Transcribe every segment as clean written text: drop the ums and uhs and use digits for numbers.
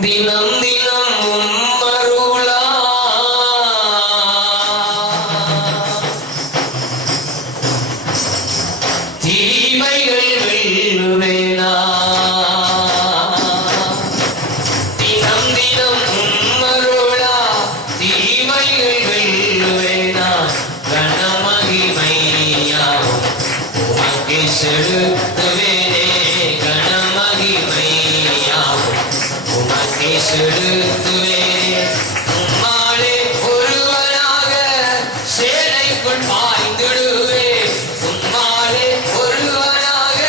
தினம் தினம் உம்மருளா தீமைகள் வெல்லுவேனா. தினம் தினம் உம்மருளா தீமைகள் வெல்லுவேனா. கனமகிமையாவும் உமக்கே செலுத்துவேனே. கனமகிமையாவும் உமக்கே செலுத்துவேனே. உம்மாலே ஒருவனாக சேனைக்குள் பாய்ந்திடுவேன். உம்மாலே ஒருவனாக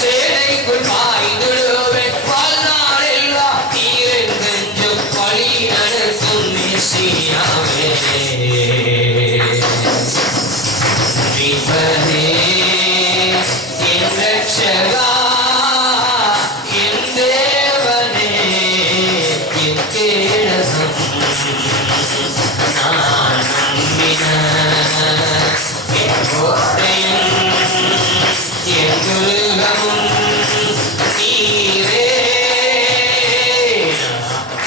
சேனைக்குள் பாய்ந்திடுவேன். வாழ்நாளெல்லாம் நீர் கொஞ்சம் வழி நடத்தும் மெசியாவே. மீட்பரே என் ரட்சகா என் தேவனே என் கேடகம். நான் நம்பின என் கோட்டையும் என் துருகமும் நீரே.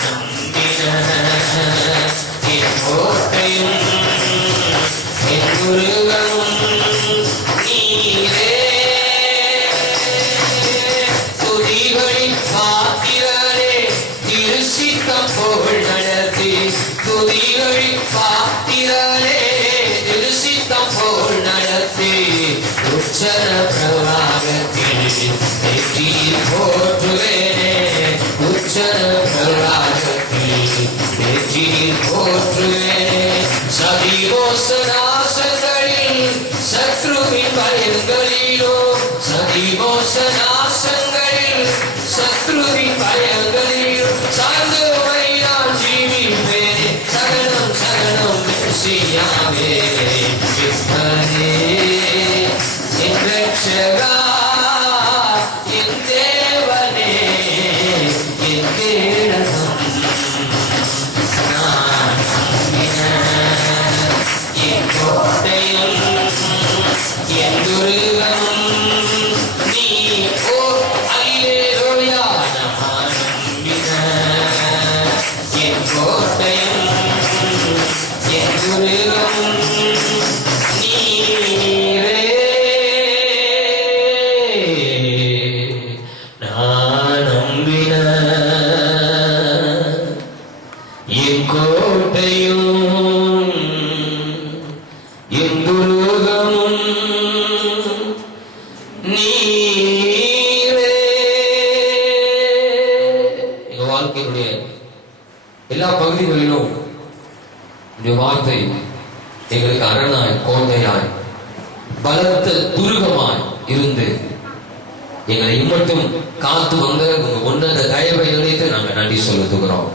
நம்பின என் கோட்டையும் என் துருகமும் நீரே. துதிகளின் பாத்திரரே திருசித்தம் போல் நடத்தி. துதிகளின் பாத்திரரே திருசித்தம் போல் நடத்தி. உச்சர பிரவாகத்தில் வெற்றியில் போற்றுவேனே. உச்சர பிரவாகத்தில் வெற்றியில் போற்றுவேனே. சதிமோசனாசங்களில் சத்ருவின் பயங்களிலோ. சதிமோசனாசங்களில் சத்ருவின் பயங்களிலோ சார்ந்தவை நான் ஜீவிப்பேனே. சகனம் சகனம் மெசியாவே. மீட்பரே என் ரட்சகா என் தேவனே என் கேடகம். நான் நம்பின என் கோட்டையும் என் துருகமும் நீ. ஓ அல்லேலூயா. நான் நம்பின என் கோட்டையும் என் துருகமும் நீரே. நான் நம்பின என் கோட்டையும் என் துருகமும் நீரே. எங்க வாழ்க்கையினுடைய எல்லா பகுதிகளிலும் இந்த வார்த்தை எங்களுக்கு அரணாய் கோட்டையாய் பலத்த துருகமாய் இருந்து எங்களை இம்மட்டும் காத்து வந்த உங்க உன்னத தயவை நினைத்து நாங்கள் நன்றி செலுத்துகிறோம்.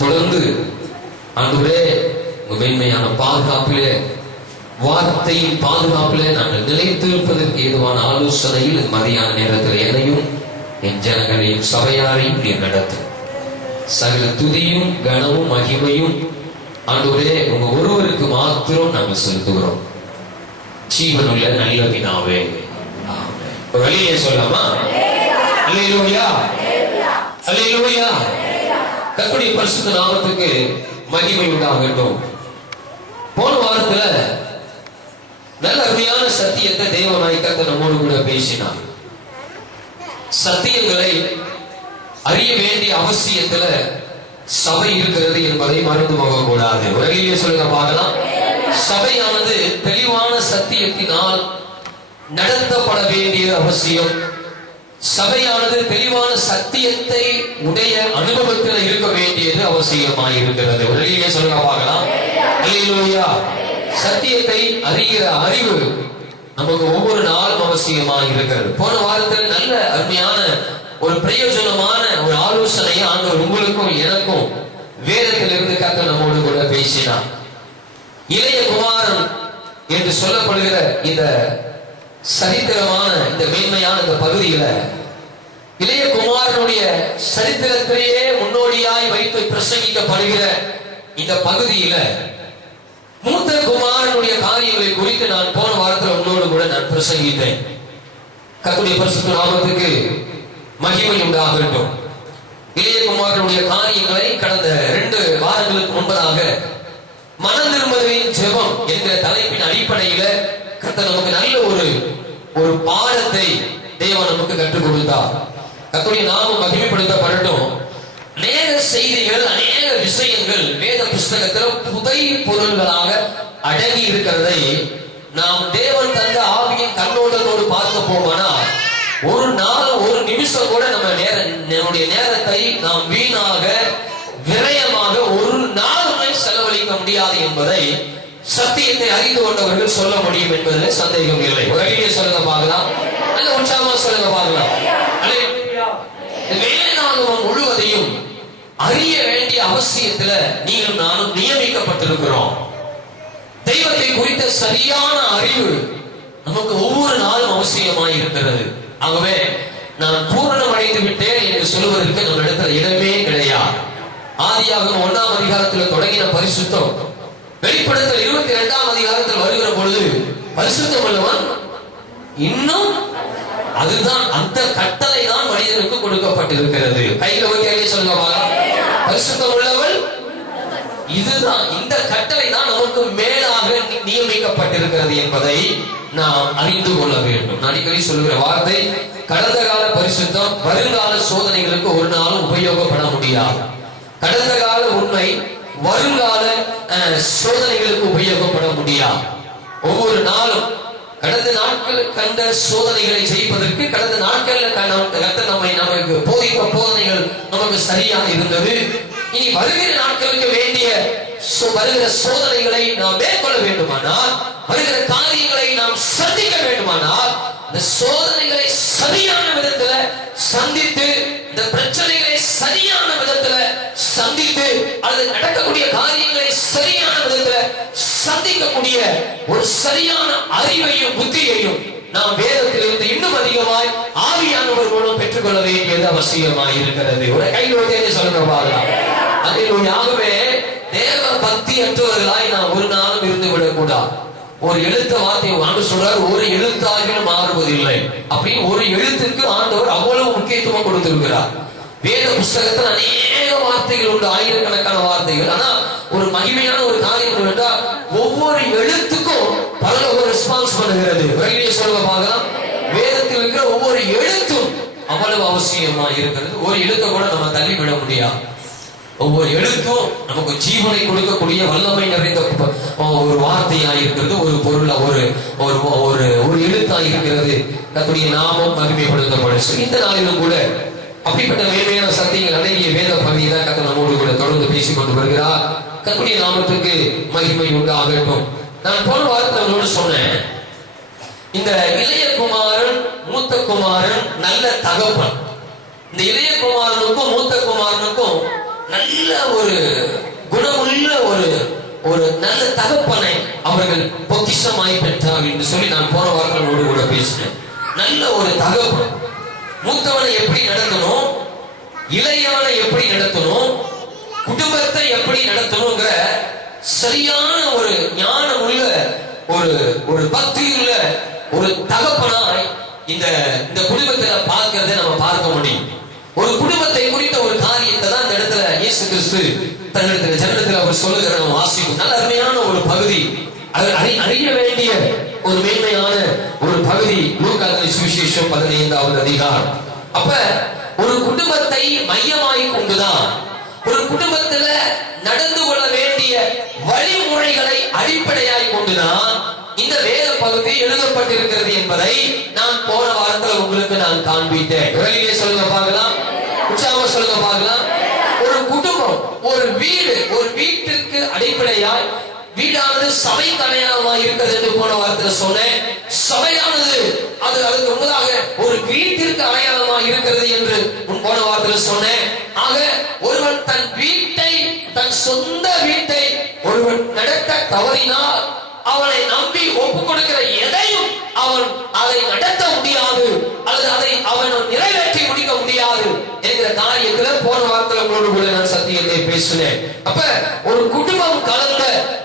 தொடர்ந்து ஆண்டவரே உங்க மேன்மையான பாதுகாப்பிலே வார்த்தையின் பாதுகாப்பிலே நாங்கள் நிலைத்திருப்பதற்கு ஏதுவான ஆலோசனையில் மதியான நேரத்தில் என்னையும் என் ஜனங்களையும் சபையாரையும் நீர் நடத்தும். சகல துதியும் கனமும் மகிமையும் ஆண்டவரே உங்க ஒருவருக்கு மாத்திரம் நாங்கள் செலுத்துகிறோம். ஜீவனுள்ள நல்ல பிதாவே. ஆமென். ஒரு வழியே சொல்லாமா? அல்லேலூயா அல்லேலூயா. கர்த்தருடைய பரிசுத்த நாமத்துக்கு மகிமை உண்டாகட்டும். போன வாரத்துல நல்ல அருமையான சத்தியத்தை தேவனாய் கர்த்தர் நம்மோடு கூட பேசினார். சத்தியங்களை அறிய வேண்டிய அவசியத்துல சபை இருக்கிறது என்பதை மறந்து போக கூடாது. உலகிலே சொல்லுங்க பார்க்கலாம். சபையானது தெளிவான சத்தியத்தினால் நடத்தப்பட வேண்டிய அவசியம். சபையானது தெளிவான சத்தியத்தை உடைய அனுபவத்தில் இருக்க வேண்டியது அவசியமாய் இருக்கிறது. உலகிலே சொல்லுங்க பார்க்கலாம். அல்லேலூயா. சத்தியத்தை அறிகிற அறிவு நமக்கு ஒவ்வொரு நாளும் அவசியமாக இருக்கிறது. போன வாரத்தில் நல்ல அருமையான ஒரு பிரயோஜனமான ஒரு ஆலோசனையை ஆண்டவர் உங்களுக்கும் எனக்கும் வேதத்திலிருந்து கர்த்தர் நம்மோடு கூட பேசினார். இளைய குமாரன் என்று சொல்லப்படுகிற இந்த சரித்திரமான இந்த மேன்மையான இந்த பகுதியில இளைய குமாரனுடைய சரித்திரத்திலேயே முன்னோடியாய் வைத்து பிரசங்கிக்கப்படுகிற இந்த பகுதியில மூத்த குமாரனுடைய காரியங்களை குறித்து நான் போன வாரத்தில் உங்களோடு கூட நான் பிரசங்கித்தேன். கர்த்தருடைய பரிசுத்த நாமத்துக்கு மகிமை உண்டாகட்டும். இளைய குமாரனுடைய நடக்கக்கூடிய காரியங்களை கடந்த 2 வாரங்களுக்கு முன்பதாக மனம் திரும்புதலின் ஜெபம் என்ற தலைப்பின் அடிப்படையில கர்த்தர் நமக்கு நல்ல ஒரு பாடத்தை தேவன் நமக்கு கற்றுக் கொடுத்தார். கர்த்தருடைய நாமம் மகிமைப்படுத்தப்படட்டும். அநேக செய்திகள், அநேக விஷயங்கள் வேத புஸ்தகத்தில் புதை பொருள்களாக அடங்கி இருக்கிறதை நாம் தேவன் தந்த ஆவியின் கண்ணோட்டத்தோடு பார்க்க போமானால் ஒரு நாள் ஒரு நிமிஷம் கூட நம்முடைய நேரத்தை நாம் வீணாக விரயமாக ஒரு நாளுமே செலவழிக்க முடியாது என்பதை சத்தியத்தை அறிந்து கொண்டவர்கள் சொல்ல முடியும் என்பதில் சந்தேகம் இல்லை. உலகிலே சொல்லுங்க பார்க்கலாம், நல்ல உற்சாகமா சொல்லுங்க பார்க்கலாம். வேதாகமம் முழுவதையும் அறிய வேண்டிய அவசியத்துல நீங்கள் நானும் நியமிக்கப்பட்டிருக்கிறோம். தெய்வத்தை குறித்த சரியான அறிவு நமக்கு ஒவ்வொரு நாளும் அவசியமாய் இருக்கிறது. ஆகவே நான் பூரணம் அடைந்து விட்டேன் என்று சொல்வதற்கு நம்ம இடத்துல இடமே கிடையாது. ஆதியாகமம் 1ஆம் அதிகாரத்தில் தொடங்கின பரிசுத்தம் வெளிப்படுத்தல் 22ஆம் அதிகாரத்தில் வருகிற பொழுது பரிசுத்தம் உள்ளவன் இன்னும் அதுதான், அந்த கட்டளை தான் மனிதனுக்கு கொடுக்கப்பட்டிருக்கிறது. கையில வைக்க சொல்லுங்க, பரிசுத்தம் உள்ளவள் இதுதான், இந்த கட்டளை தான் நமக்கு மேலாக நியமிக்கப்பட்டிருக்கிறது என்பதை நாம் அறிந்து கொள்ள வேண்டும். நான் அடிக்கடி சொல்லுகிற வார்த்தை, கடந்த கால பரிசுத்தம் வருங்கால சோதனைகளுக்கு ஒரு நாளும் உபயோகப்பட முடியாது. கடந்த கால உண்மை வருங்கால சோதனைகளுக்கு உபயோகப்பட முடியாது. ஒவ்வொரு நாளும் கடந்த நாட்கள் கண்ட சோதனைகளை ஜெயிப்பதற்கு கடந்த நாட்களில் நமக்கு போதித்த போதனைகள் நமக்கு சரியாக இருந்தது. இனி வருகிற நாட்களுக்கு வேண்டிய வருகிற சோதனைகளை நாம் மேற்கொள்ள வேண்டுமானால், வருகிற காரியங்களை நாம் சந்திக்க வேண்டுமானால், இந்த சோதனைகளை சரியான விதத்துல சந்தித்து, இந்த பிரச்சனைகளை சரியான விதத்துல சந்தித்து, அல்லது நடக்கக்கூடிய காரியங்களை சரியான விதத்துல சந்திக்கக்கூடிய ஒரு சரியான அறிவையும் புத்தியையும் நாம் வேதத்திலிருந்து இன்னும் அதிகமாய் ஆவியானவர் மூலம் பெற்றுக்கொள்ள வேண்டியது அவசியமாய் இருக்கிறது. ஒரு கையில் சொல்லுங்க பார்க்கலாம். ஆகவே தேவ பக்தி அற்றவர்களாய் நாம் ஒரு நாளும் இருந்து விடக்கூடாது. ஒரு எழுத்த வார்த்தையை ஆண்டு சொல்றார், ஒரு எழுத்தாக மாறுவதில்லை அப்படின்னு ஒரு எழுத்துக்கு ஆண்டவர் அவ்வளவு முக்கியத்துவம் கொடுத்திருக்கிறார். வேத புஸ்தகத்தில் அநேக வார்த்தைகள் உண்டு, ஆயிரக்கணக்கான வார்த்தைகள். ஆனா ஒரு மகிமையான ஒரு காரியம் என்றால் ஒவ்வொரு எழுத்துக்கும் பல ஒரு ரெஸ்பான்ஸ் பண்ணுகிறது. சொல்ல பார்க்கலாம், வேதத்தில் இருக்கிற ஒவ்வொரு எழுத்தும் அவ்வளவு அவசியமா இருக்கிறது. ஒரு எழுத்தை கூட நம்ம தள்ளிவிட முடியாது. ஒவ்வொரு எழுத்தும் நமக்கு ஜீவனை கொடுக்கக்கூடிய வல்லமை நிறைந்த ஒரு வார்த்தையாக இருக்கிறது, ஒரு பொருள், ஒரு எழுத்தாக இருக்கிறது. கர்த்தருடைய நாமம் மகிமைப்படுத்தப்படும். இந்த நாளிலும் கூட அப்படிப்பட்ட மேன்மையான சத்தியங்கள் அடங்கிய வேத பகுதியை தான் கர்த்தர் நம்மோடு கூட தொடர்ந்து பேசிக் கொண்டு வருகிறார். கர்த்தருடைய நாமத்துக்கு மகிமை உண்டாகட்டும். நான் போன வாரத்தில் அவரோடு சொன்னேன், இந்த இளைய குமாரன் மூத்த குமாரன் நல்ல தகப்பன். இந்த இளைய குமாரனுக்கும் மூத்த குமாரனுக்கும் நல்ல ஒரு குணமுள்ள ஒரு நல்ல தகப்பனை அவர்கள் பொக்கிஷமாய் பெற்றார்கள் என்று சொல்லி நான் போன வாரங்களோடு கூட பேசினேன். நல்ல ஒரு தகப்பன் மூத்தவனை எப்படி நடத்தணும், இளையவனை எப்படி நடத்தணும், குடும்பத்தை எப்படி நடத்தணுங்கிற சரியான ஒரு ஞானம் உள்ள ஒரு பக்தியுள்ள ஒரு தகப்பனாய் இந்த குடும்பத்துல பார்க்கிறதை நம்ம பார்க்க முடியும். ஒரு குடும்பத்தை குறித்த ஒரு காரியத்தை தான் இந்த இடத்துல இயேசு கிறிஸ்து தன்னிடத்துல ஜனத்துல அவர் சொல்லுகிற நம்ம வாசிக்கும் நல்ல அருமையான ஒரு பகுதி. அறிய வேண்டிய ஒரு மேன்மையான ஒரு பகுதி லூக்கா சுவிசேஷம் 15வது அதிகாரம். அப்ப ஒரு குடும்பத்தை மையமாய் கொண்டுதான், ஒரு குடும்பத்துல நடந்து கொள்ள வேண்டிய வழிமுறைகளை அடிப்படையாய் கொண்டுதான் இந்த வேத பகுதி எழுதப்பட்டிருக்கிறது என்பதை நான் போன வாரத்தில் உங்களுக்கு நான் காண்பித்தேன். வெளியே சொல்லுங்க பார்க்கலாம், உற்சாகமா சொல்லுங்க பார்க்கலாம். ஒரு குடும்பம், ஒரு வீடு, ஒரு வீட்டிற்கு அடிப்படையாய் வீடானது சபை அடையாளமாக இருக்கிறது என்று போன வாரத்தில் சொன்னேன். சபையானது அதுக்கு முன்னதாக ஒரு வீட்டிற்கு அடையாளமாக இருக்கிறது என்று போன வாரத்தில் சொன்னேன். ஆக ஒருவன் தன் வீட்டை, தன் சொந்த வீட்டை ஒருவன் நடத்த தவறினால் அவனை நம்பி ஒப்பு கொடுக்கிற எதையும் அவன் அதை நடத்த முடியாது, அல்லது அதை அவன் நிறைவேற்றி முடிக்க முடியாது என்கிற காரியத்துல போன வாரத்தில் உங்களோடு கூட நான் சத்தியத்தை பேசினேன். அப்ப ஒரு குடும்பம் கலந்த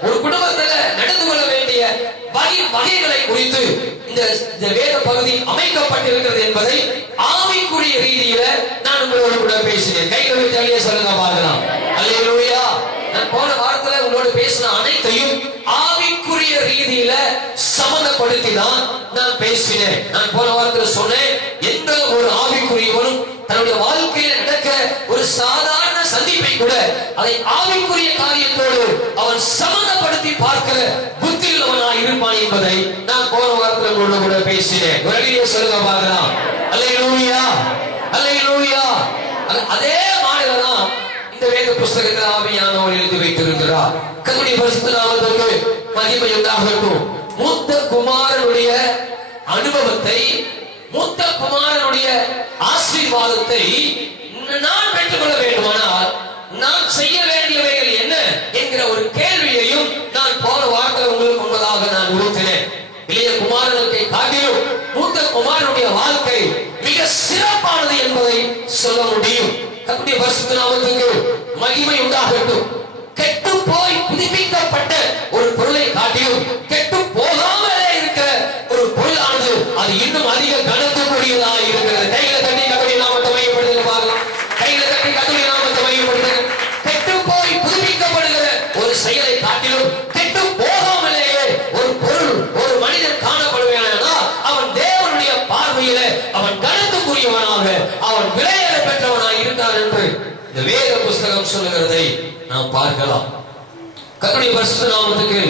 ஒரு குடும்பத்துல நடந்து கொள்ள வேண்டிய வகைகளை குறித்து இந்த வேத பகுதி அமைக்கப்பட்டிருக்கிறது என்பதை ஆவிக்குரிய ரீதியில நான் உங்களோடு உங்களோடு கூட பேசினேன். கைகளை ஜாலியா சொல்லுங்க பார்க்கலாம். அல்லேலூயா. நான் போன வாரத்துல உங்களோடு பேசின அனைத்தையும் ஆவிக்குரிய ரீதியில சம்பந்தப்படுத்தி தான் நான் பேசினேன். நான் போன வாரத்தில் சொன்னேன், எந்த ஒரு ஆவிக்குரியவனும் தன்னுடைய வாழ்க்கையில நடக்கிற ஒரு சாதாரண சந்திப்பை கூட அதை ஆவிக்குரிய காரியத்தோடு அவன் சம்பந்தப்படுத்தி பார்க்கிற புத்தியுள்ளவனாய் இருப்பான் என்பதை நான் போன வாரத்தில் உங்களோடு கூட பேசினேன். வெளியே சொல்லுங்க பார்க்கலாம். அல்லேலூயா, அல்லேலூயா. அதே மாதிரி தான் இந்த வேத புஸ்தகத்தில் ஆவியானவர் எழுதி வைத்திருக்கிறார். கர்த்தருடைய பரிசுத்த நாமத்திற்கு மகிமை உண்டாகட்டும். மூத்த குமாரனுடைய அனுபவத்தை, மூத்த குமாரனுடைய ஆசீர்வாதத்தை நான் பெற்றுக்கொள்ள வேண்டுமானால் நான் செய்ய வேண்டியவைகள் என்ன என்கிற ஒரு கேள்வியையும் நான் போன வாரத்தில் உங்களுக்கு முன்பதாக நான் உறுத்தினேன். இளைய குமாரனுக்கு காட்டிலும் மூத்த குமாரனுடைய வாழ்க்கை மிக சிறப்பானது என்பதை சொல்ல முடியும். கர்த்தருடைய பரிசுத்த நாமத்துக்கு மகிமை உண்டாகட்டும். கெட்டு போய் புதுப்பிக்கப்பட்ட ஒரு பொருளை காட்டியும் கெட்டு போகாமலே இருக்கிற ஒரு பொருளானது அது இன்னும் அதிக கனத்துக்குரியதாக இருக்கிறது. கைகளை தட்டி கர்த்தருடைய நாமத்தை மையப்படுத்த பார்க்கலாம். கைகளை தட்டி கர்த்தருடைய நாமத்தை மையப்படுத்த. கெட்டு போய் புதுப்பிக்கப்படுகிற ஒரு செயலை காட்டிலும் கெட்டு போகாமலேயே ஒரு பொருள், ஒரு மனிதன் காணப்படுவானா அவன் தேவனுடைய பார்வையில அவன் கனத்துக்குரியவனாக, அவன் விலையேற பெற்றவனாக இருந்தான் என்று இந்த வேத புஸ்தகம் சொல்லுகிறதை நாம் பார்க்கலாம். கர்த்தருடைய பரிசுத்த நாமத்துக்கு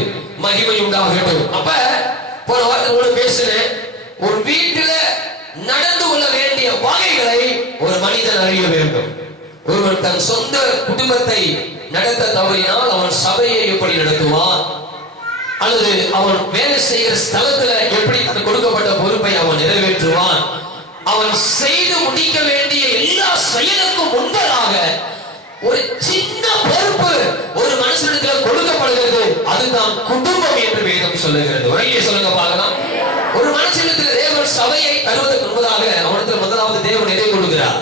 மகிமை உண்டாகட்டும். அப்ப போன வாரத்தோடு பேசுறேன், ஒரு வீட்டில நடந்து கொள்ள வேண்டிய வகைகளை ஒரு மனிதன் அறிய வேண்டும். ஒருவன் தன் சொந்த குடும்பத்தை நடத்த தவறினால் அவன் சபையை எப்படி நடத்துவான், அல்லது அவன் வேலை செய்கிற ஸ்தலத்துல எப்படி தனக்கு கொடுக்கப்பட்ட பொறுப்பை அவன் நிறைவேற்றுவான், அவன் செய்து முடிக்க வேண்டிய எல்லா செயலுக்கும் முன்பதாக ஒரு சின்ன பொறுப்பு ஒரு மனுஷனிடத்தில் கொடுக்கப்படுகிறது. அதுதான் குடும்பம் என்று வேதம் சொல்லுகிறது. ஒரே சொல்லுங்க பார்க்கலாம். ஒரு மனுஷனிடத்தில் தேவன் சபையை தருவதற்கு முன்பதாக அவனிடத்தில் முதலாவது தேவன் எதை கொடுக்கிறார்?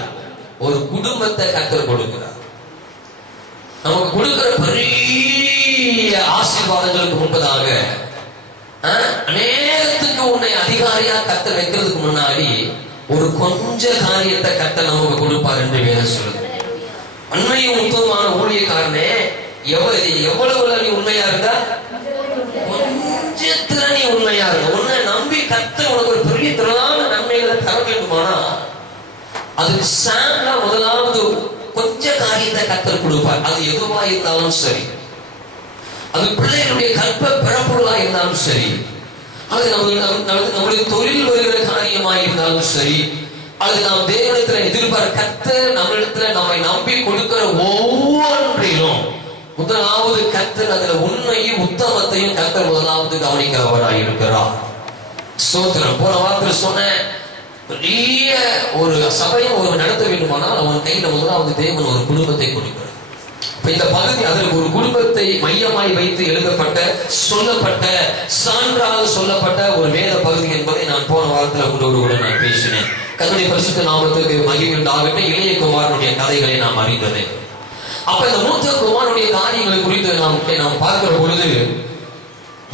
ஒரு குடும்பத்தை கர்த்தர் கொடுக்கிறார். நமக்கு கொடுக்கிற பெரிய ஆசீர்வாதங்களுக்கு முன்பதாக அநேகத்துக்கு உன்னை அதிகாரியா கர்த்தர் வைக்கிறதுக்கு முன்னாடி ஒரு கொஞ்ச காரியத்தை கர்த்தர் நமக்கு கொடுப்பார் என்று வேதம் சொல்லுது. உண்மையும் உத்தமமான ஊழியக்காரனே, எவ்வளவு நீ உண்மையா இருந்தா கொஞ்சத்துல நீ உண்மையா இருந்த உன்னை நம்பி கர்த்தர் உனக்கு ஒரு பெரிய திரளான நன்மைகளை தர வேண்டுமானா அதுக்கு சாண்டா முதலாவது கொஞ்ச காரியத்தை கர்த்தர் கொடுப்பார். அது எதுவா இருந்தாலும் சரி, அது பிள்ளைகளுடைய கற்ப பிறப்புகளா இருந்தாலும் சரி, அது நம்முடைய தொழில் வருகிற காரியமா இருந்தாலும் சரி, அது நாம் தேவனிடத்துல எதிர்பார்க்க கர்த்தர் நம்மிடத்துல நம்மை நம்பி கொடுக்கிற ஒவ்வொன்றிலும் முதலாவது கர்த்தர் அதுல உண்மையும் உத்தமத்தையும் கர்த்தர் முதலாவது கவனிக்கிறவராய் இருக்கிறார். ஸ்தோத்திரம். போன வாரத்தில் சொன்ன பெரிய ஒரு சபையை ஒரு நடத்த வேண்டுமானால் அவன் கையில முதலாவது தேவன் ஒரு குடும்பத்தை கொடுக்கிறார். இந்த பகுதி அதற்கு ஒரு குடும்பத்தை மையமாய் வைத்து எழுதப்பட்ட, சொல்லப்பட்ட, சான்றாக சொல்லப்பட்ட ஒரு வேத பகுதி என்பதை நான் போன வாரத்தில் உங்களோடு கூட நான் பேசினேன். கர்த்தருடைய பரிசுத்த நாமத்துக்கு மகிமை உண்டாகட்டும். இளைய குமாரனுடைய கதைகளை நாம் அறிந்தது. அப்ப இந்த மூத்த குமாரனுடைய காரியங்களை குறித்து நாம் பார்க்கிற பொழுது,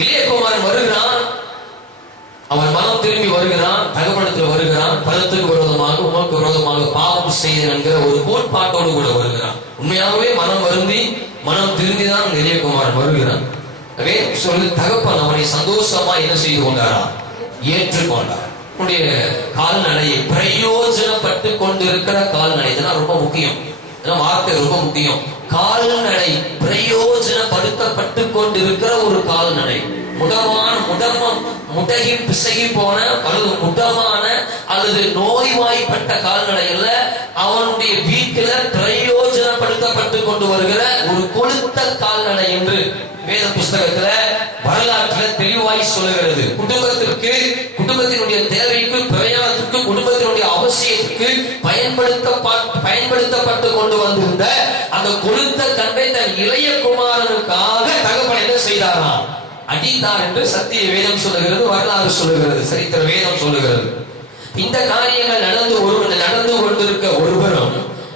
இளைய குமாரன் வருகிறான், அவன் மனம் திரும்பி வருகிறான், தகவனத்தில் வருகிறான், பலத்துக்கு விரோதமாக உமக்கு விரோதமாக பாவம் செய்தேன் என்கிற ஒரு கோட்பாட்டோடு கூட வருகிறான். உண்மையாகவே மனம் வருந்தி மனம் திரும்பிதான் இளையகுமாரன் வருகிறான். சொல்லு தகப்பன் அவனை சந்தோஷமா என்ன செய்து கொண்டாரா? ஏற்றுக்கொண்டார். உன்னுடைய கால்நடையை பிரயோஜனப்பட்டு கொண்டிருக்கிற கால்நடை, இதெல்லாம் ரொம்ப முக்கியம். வார்த்தை ரொம்ப முக்கியம். கால்நடை பிரயோஜனப்படுத்தப்பட்டு கொண்டிருக்கிற ஒரு கால்நடை, முடகி பிசகி போன அல்லது முடமான அல்லது நோய்வாய்ப்பட்ட கால்நடை அல்ல, அவனுடைய வீட்டில பிரயோஜனப்படுத்தப்பட்டு கொண்டு வருகிற ஒரு கொழுத்த கால்நடை என்று வேத புஸ்தகத்துல வரலாற்றுல தெளிவாய் சொல்லுகிறது. குடும்பத்தினுடைய தேவைக்கு, பிரயாணத்துக்கு, குடும்பத்தினுடைய அவசியத்துக்கு பயன்படுத்தப்பட்டு கொண்டு வந்திருந்த அந்த கொழுத்த கன்றை தன் இளைய குமாரனுக்காக தகப்பன் என்ன செய்தாராம்? அடித்தார் என்று சத்திய வேதம் சொல்லுகிறது, வரலாறு சொல்லுகிறது, சரித்திர வேதம் சொல்லுகிறது. இந்த காரியங்கள் நடந்து கொண்டிருக்க ஒருவரும்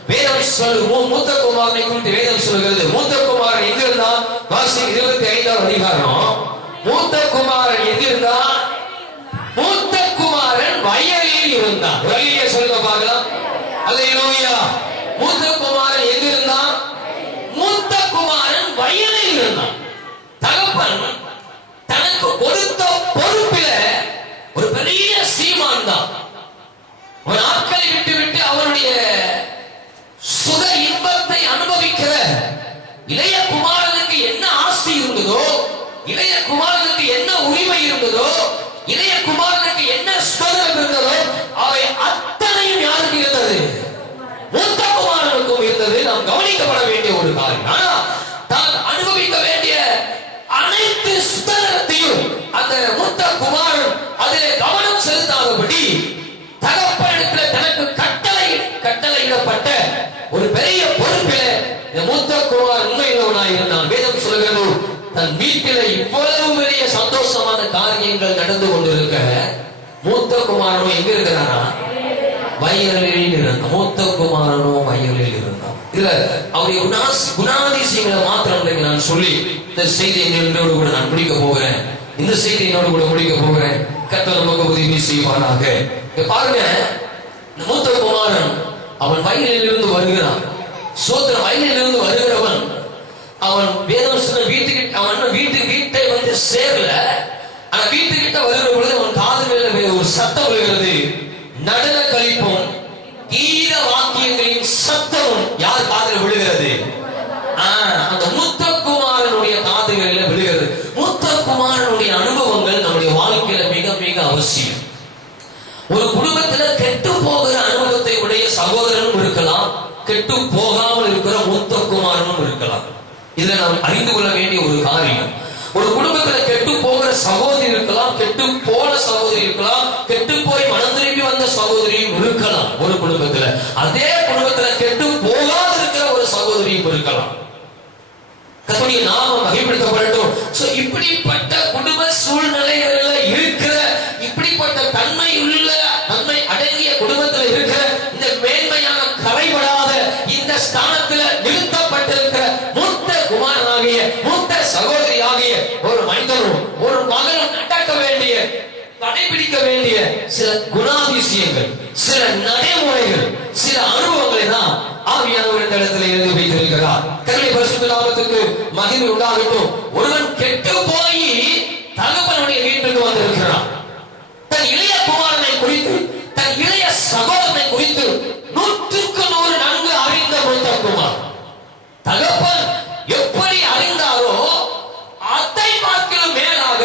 வேதம் சொல்லும் மூத்த குமாரனை குறித்து வேதம் சொல்லுகிறது. மூத்த குமாரன் எங்கிருந்தான்? வாசி 25ஆம் அதிகாரம். மூத்த குமாரன் எங்கிருந்தான்? மூத்த குமாரன் வயலில் இருந்தான். வயலிலே சொல்லுங்க பார்க்கலாம். அல்லேலூயா. மூத்த குமாரன் எங்க இருந்தான்? மூத்த குமாரன் வயலில் இருந்தான். தகப்பன் தனக்கு கொடுத்த பொறுப்பில ஒரு பெரிய சீமான் தான். ஒரு ஆட்களை விட்டு விட்டு அவருடைய சுக இன்பத்தை அனுபவிக்கிற இளைய குமாரனுக்கு என்ன ஆஸ்தி இருந்ததோ, இளைய குமாரனுக்கு என்ன உரிமை இருந்ததோ, இளைய குமாரனுக்கு என்ன சுதந்திரம் இருந்ததோ, அவை அத்தனையும் யாருக்கு இருந்தது? மூத்த குமாரனுக்கும் இருந்தது. நாம் கவனிக்கப்பட வேண்டிய ஒரு காரியம். ஆனா தான் அனுபவிக்க வேண்டிய அனைத்து சுதந்திரத்தையும் அந்த மூத்த குமாரன் அதிலே கவனம் செலுத்தாதபடி தகப்பனிடத்தில் தனக்கு கட்டளையிடப்பட்ட ஒரு பெரிய பொறுப்பில இந்த மூத்த குமாரன் உண்மையுள்ளவனாய் இருந்தான். வேதம் சொல்கிறது, தன் வீட்டில இவ்வளவு பெரிய சந்தோஷமான காரியங்கள் நடந்து கொண்டிருக்க மூத்த குமாரனும் எங்க இருக்கிறாரா? வயலில் இருந்தான். மூத்த குமாரனும் வயலில் இருந்தான். இதுல அவருடைய குணாதிசயங்களை மாத்திரம் நான் சொல்லி இந்த செய்தி என்னோடு கூட நான் முடிக்க போகிறேன். இந்த செய்தி என்னோடு கூட முடிக்க போகிறேன். கர்த்தர் நமக்கு உதவி செய்வாராக. பாருங்க, மூத்த குமாரன் அவன் வயலில் இருந்து வருகிறான். சோதரன் வயலில் இருந்து வருகிறவன் அவன் வேதம் வீட்டுக்கிட்ட அவன் வீட்டை வந்து சேரல. ஆனா வீட்டுக்கிட்ட வருகிற பொழுது அவன் காதுகளில் ஒரு சத்தம் வருகிறது. நடன கழிப்பும் கீத வாக்கியங்களின் சத்தமும் யார் காதில் விழுகிறது? அந்த மூத்த குமாரனுடைய காதுகளில் விழுகிறது. மூத்த குமாரனுடைய அனுபவங்கள் நம்முடைய வாழ்க்கையில மிக மிக அவசியம். ஒரு குடும்பத்துல கெட்டு போகிற அனுபவத்தை உடைய சகோதரனும் இருக்கலாம், கெட்டு போகாமல் இருக்கிற மூத்த குமாரனும் இருக்கலாம். இதுல நாம் அறிந்து கொள்ள வேண்டிய ஒரு காரியம், ஒரு குடும்பத்துல கெட்டு போகிற சகோதரி இருக்கலாம், கெட்டு போன சகோதரி இருக்கலாம், கெட்டு போய் மனம் திரும்பி வந்த சகோதரியும் இருக்கலாம். ஒரு குடும்பத்துல அதே குடும்பத்துல கெட்டு போகாது இருக்கிற ஒரு சகோதரியும் இருக்கலாம். கர்த்தருடைய நாமம் மகிமைப்படுத்தப்படட்டும். இப்படிப்பட்ட குடும்ப சூழ்நிலைகள்ல இருக்கிற, இப்படிப்பட்ட தன்மை அடங்கிய குடும்பத்தில் இருக்கிற இந்த மேன்மையான கரைபடாத இந்த ஸ்தானத்தில் நிறுத்தப்பட்டிருக்கிற மூத்த குமாரனாகிய மூத்த சகோதரியாகிய ஒரு மனிதனும் ஒரு மகனும் நடக்க வேண்டிய, கடைபிடிக்க வேண்டிய சில குணாதிசயங்கள், சில நடைமுறைகள், சில அனுபவங்களை தான் ஆவியானவர் இந்த இடத்துல எழுதி வைத்திருக்கிறார். கர்த்தருடைய பரிசுத்த நாமத்துக்கு மகிமை உண்டாகட்டும். ஒருவன் கெட்டு போய் தகப்பனுடைய வீட்டுக்கு வந்திருக்கிறான். தன் இளைய குமாரனை குறித்து, தன் இளைய சகோதரனை குறித்து 100க்கு 100 நன்கு அறிந்த மூத்த குமார். தகப்பன் எப்படி அறிந்தாரோ அதை பார்க்கலும் மேலாக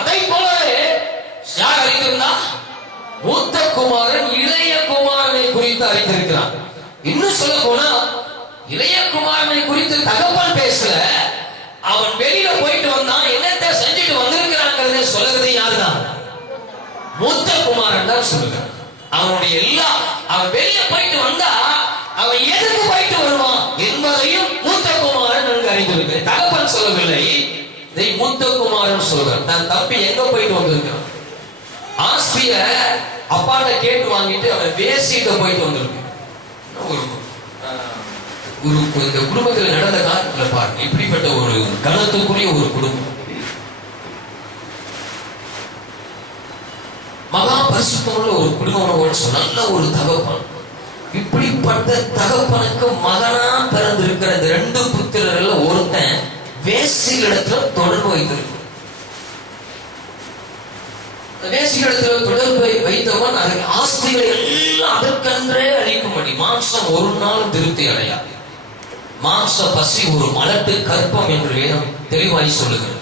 அதை போலவே யார் அறிந்திருந்தா? மூத்த குமாரன் இளைய குமாரனை குறித்து அறிந்திருக்கிறான். இன்னும் சொல்ல போனா இளைய குமாரனை குறித்து தகப்பன் பேசல, அவன் வெளியில போயிட்டு வந்தான், என்னத்தை செஞ்சுட்டு வந்திருக்கிறாங்கிறத சொல்றது யாருதான்? மூத்த குமாரன் தான் சொல்லுகிறான். அவனுடைய அவன் வெளியே போயிட்டு வந்தா அவன் எதுக்கு போயிட்டு வருவான் என்பதையும் மூத்த குமாரன் நன்கு அறிந்திருக்கிறான். தகப்பன் சொல்லவில்லை, இதை மூத்த குமாரன் சொல்கிறான். தன் தம்பி எங்க போயிட்டு வந்திருக்கிறான்? ஆஸ்திய அப்பாட்ட கேட்டு வாங்கிட்டு அவன் வேசிட்ட போயிட்டு வந்திருக்கான். இந்த குடும்பத்தில் நடந்த காலத்துல பாருங்க, இப்படிப்பட்ட ஒரு கனத்துக்குரிய ஒரு குடும்பம், மகா பரிசுத்தமுள்ள ஒரு குடும்பம், நல்ல ஒரு தகப்பன். இப்படிப்பட்ட தகப்பனுக்கு மகனா பிறந்திருக்கிற இந்த 2 புத்திரர்கள் ஒருத்தன் வேசிகளிடத்துல தொடர்பு வைத்திருக்கு. வேசிகளிடத்துல தொடர்பு வைத்தவன் அதற்கு ஆஸ்திகளை எல்லாம் அதற்கென்றே அழிக்கும்படி மாம்சம் ஒரு நாள் திருப்தி அடையாது. மாம்ச பசி ஒரு மலட்டு கற்பம் என்று வேதம் தெளிவாய் சொல்லுகிறது.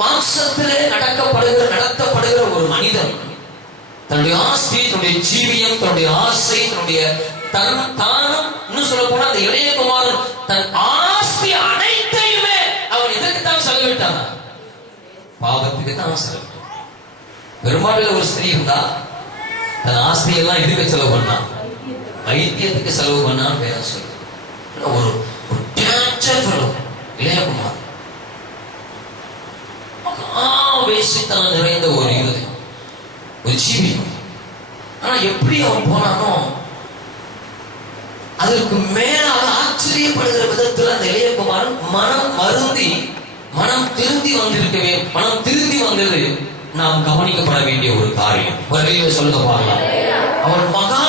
மாம்சத்திலே நடத்தப்படுகிற ஒரு மனிதன் தன்னுடைய ஆஸ்தி, தன்னுடைய ஜீவியம், தன்னுடைய ஆசை, தன்னுடைய தானம், இன்னும் சொல்ல போனா அந்த இளைய குமாரன் தன் ஆஸ்தி அனைத்தையுமே அவன் இதற்குத்தான் செலவிட்டான், பாவத்துக்கு தான் செலவிட்டான். பெரும்பாலும் ஒரு ஸ்திரீ இருந்தா தன் ஆஸ்தியெல்லாம் எதுக்கு செலவு பண்ணா? வைத்தியத்துக்கு செலவு பண்ணா வேற சொல்லு. ஒரு இளைய குமாரன் வேசித்தனம் நிறைந்த ஒரு இருதயம், ஒரு ஜீவியம். ஆனா எப்படி அவன் போனானோ அதற்கு மேலாக ஆச்சரியப்படுகிற விதத்தில் அந்த இளையகுமாரன் மனம் திருந்தி வந்தது நாம் கவனிக்கப்பட வேண்டிய ஒரு காரியம். சொல்லுங்க பாருங்க, அவன் மகா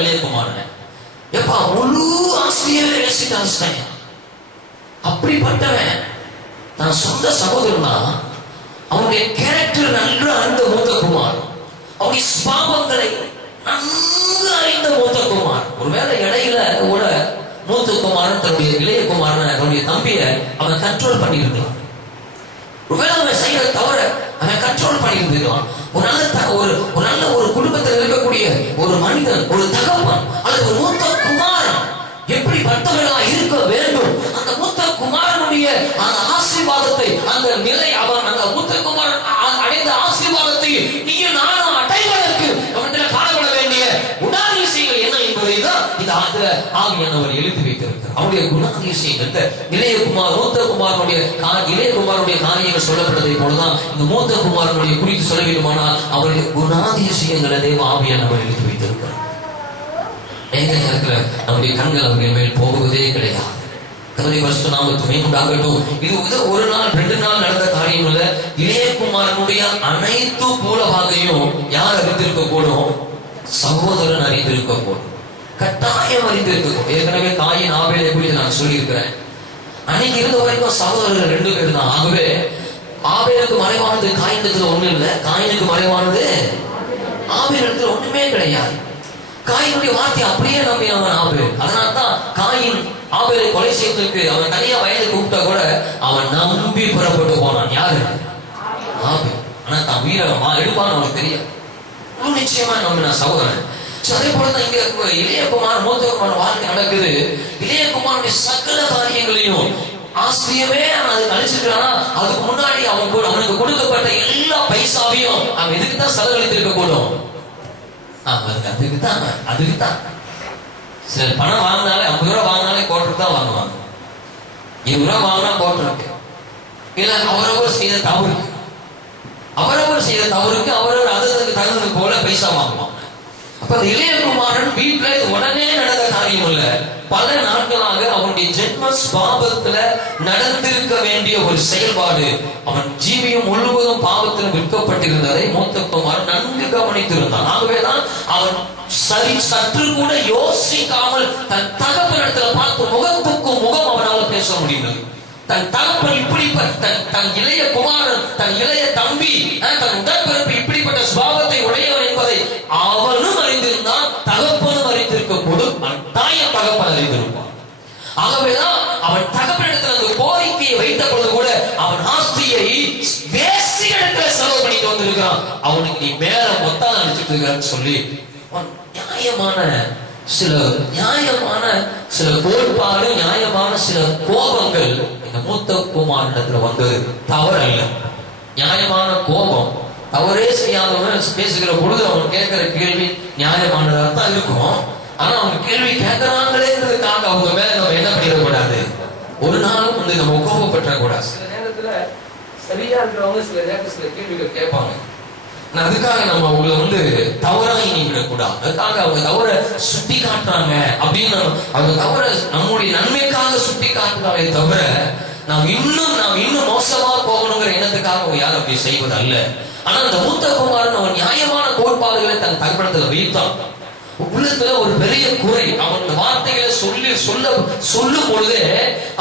இளையகுமாரன். எப்பா முழு ஆஸ்தியை நேசிட்டான். அப்படிப்பட்டவன் நான் சொந்த சகோதரனா, அவனுடைய கேரக்டர் நன்கு அறிந்த மூத்தகுமார், அவனுடைய ஸ்பாவங்களை நன்கு அறிந்த மூத்தகுமார். ஒருவேளை இடையில கூட மூத்தகுமாரன் தன்னுடைய இளையகுமாரன் தன்னுடைய தம்பியை அவன் கண்ட்ரோல் பண்ணி இருக்கலாம். ஒருவேளை அவன் செய்யற தவிர அவன் கண்ட்ரோல் பண்ணி இருந்திருக்கலாம். ஒரு நல்ல ஒரு குடும்பத்தில் இருக்கக்கூடிய ஒரு மனிதன், ஒரு தகப்பன் அல்லது ஒரு மூத்த குமாரன் எப்படிப்பட்டவர்களா இருக்க வேண்டும், அந்த மூத்த குமாரனுடைய அந்த ஆசீர்வாதத்தை, அந்த நிலை, அவன் அந்த மூத்த குமாரன் அடைந்த ஆசீர்வாதத்தை நீயும் நானும் அடைவதற்கு அவனிடத்தில் காணப்பட வேண்டிய குணாதிசயங்கள் என்ன என்பதை தான் இந்த ஆவியானவர் எழுதி வைத்திருக்கிறார். அவருடைய குணாதிசயங்கள் இளையகுமார் மூத்த குமாரனுடைய இளையகுமாரனுடைய காரியங்கள் சொல்லப்பட்டதை போலதான் இந்த மூத்த குமாரனுடைய குறித்து சொல்ல வேண்டுமானால் அவருடைய குணாதிசயங்களை தேவ ஆவியானவர் எழுதி வைத்திருக்கிறார். எந்த நேரத்தில் நம்முடைய கண்கள் அவர்கள் மேல் போகுவதே கிடையாது. கர்த்தருடைய பரிசுத்த நாமத்துக்கு மகிமை உண்டாகட்டும். இது ஒரு நாள் 2 நாள் நடந்த காரியம் இல்ல. இளையகுமாரனுடைய அனைத்து மூலவாகையும் யார் அறிந்திருக்க கூடும்? சகோதரன் அறிந்திருக்க கூடும், கட்டாயம் அறிந்திருக்க கூடும். ஏற்கனவே காயின் ஆபேலை குறித்து நான் சொல்லியிருக்கிறேன். அன்னைக்கு இருந்த வரைக்கும் சகோதரர்கள் 2 பேர் தான். ஆகவே ஆபேலுக்கு மறைவானது காயினிடத்துல ஒண்ணு இல்லை, காயினுக்கு மறைவானது ஆபேலிடத்துல ஒண்ணுமே கிடையாது. காயினுடைய வார்த்தை அப்படியே நம்பினவன் ஆபேல். அதனால்தான் காயின் ஆபேலை கொலை செய்வதற்கு அவன் தனியா வயது கூப்பிட்டா கூட அவன் நம்பி புறப்பட்டு போனான். யாரு? ஆபேல். ஆனா தான் வீரமா எடுப்பான்னு அவனுக்கு தெரியாது. நிச்சயமா நம்பின சகோதரன். அதே போலதான் இங்க இளையகுமார் மூத்தகுமார் வாழ்க்கை நடக்குது. இளையகுமாருடைய சகல காரியங்களையும் ஆசிரியமே அது கழிச்சிருக்கானா, அதுக்கு முன்னாடி அவனுக்கு கொடுக்கப்பட்ட எல்லா பைசாவையும் அவன் எதுக்குதான் செலவழித்திருக்க கூடும்? அதுக்குதான் சில பணம் வாங்கினாலே 50 ரூபாய் வாங்கினாலே கோட்டருக்கு தான் வாங்குவாங்க. 20 ரூபாய் வாங்கினா கோட்டருக்கு இல்ல. அவரவர் செய்த தவறுக்கு அவரவர் அதுக்கு தகுந்தது போல பைசா வாங்குவாங்க. அப்ப இளையகுமாரன் வீட்டுல உடனே நடந்த காரியம் இல்ல, பல நாட்களாக அவனுடைய ஜென்ம ஸ்வாபத்துல நடந்திருக்க வேண்டிய ஒரு செயல்பாடு. அவன் ஜீவியம் முழுவதும் பாவத்தில் விற்கப்பட்டிருந்ததை மூத்த குமாரன் நன்கு கவனித்திருந்தான். ஆகவேதான் அவன் சற்று கூட யோசிக்காமல் தன் தகப்பனிடத்துல பார்த்து முகத்துக்கு முகம் அவனால் பேச முடிந்தது. தன் தகப்பன் இப்படிப்பட்ட தன் இளைய குமாரன், தன் இளைய தம்பி, தன் உடற்பிறப்பு இப்படிப்பட்ட சுபாவத்தை உடையவன் என்பதை அவனும் அறிந்திருந்தான், தகப்பனும் அறிந்திருக்க கூடும், தாயின் தகப்பன் அறிந்திருப்பான். ஆகவேதான் அவன் தகப்பனிடத்தில் அந்த கோரிக்கையை வைத்த பொழுது கூட அவன் ஆஸ்தியை வேசியிடத்துல செலவு பண்ணிட்டு வந்திருக்கிறான். அவனுக்கு நீ மேல மொத்தம் அடிச்சுட்டு இருக்கிறான்னு சொல்லி நியாயமான சில கோட்பாடு, நியாயமான சில கோபங்கள் இந்த மூத்த குமாரனிடத்துல வந்தது தவறல்ல. நியாயமான கோபம், தவறே செய்யாதவன் பேசுகிற பொழுது அவன் கேட்கிற கேள்வி நியாயமானதா தான் இருக்கும். ஆனா அவங்க கேள்வி கேட்கிறாங்களேன்றதுக்காக அவங்க மேல நம்ம என்ன பண்ணிடக்கூடாது, ஒரு நாளும் நம்ம கோபப்பட்ட கூடாது. சில நேரத்துல சரியா இருக்கிறவங்க சில நேரத்துல சில கேள்விகள் கேட்பாங்க. அதுக்காக நம்ம அவங்களை தவறாக நீங்கிடக்கூடாது. அதுக்காக அவங்க தவற சுட்டி காட்டுறாங்க அப்படின்னு அவங்க தவற நம்முடைய நன்மைக்காக சுட்டி காட்டுறாங்களே தவிர நாம் இன்னும் மோசமா போகணுங்கிற எண்ணத்துக்காக அவங்க யாரும் அப்படி செய்வது அல்ல. ஆனா அந்த மூத்த குமாரன் அவன் நியாயமான கோட்பாடுகளை தன் தகப்பனத்துல வைத்தான். உள்ளத்துல ஒரு பெரிய குறை, அவன் வார்த்தைகளை சொல்லும் பொழுதே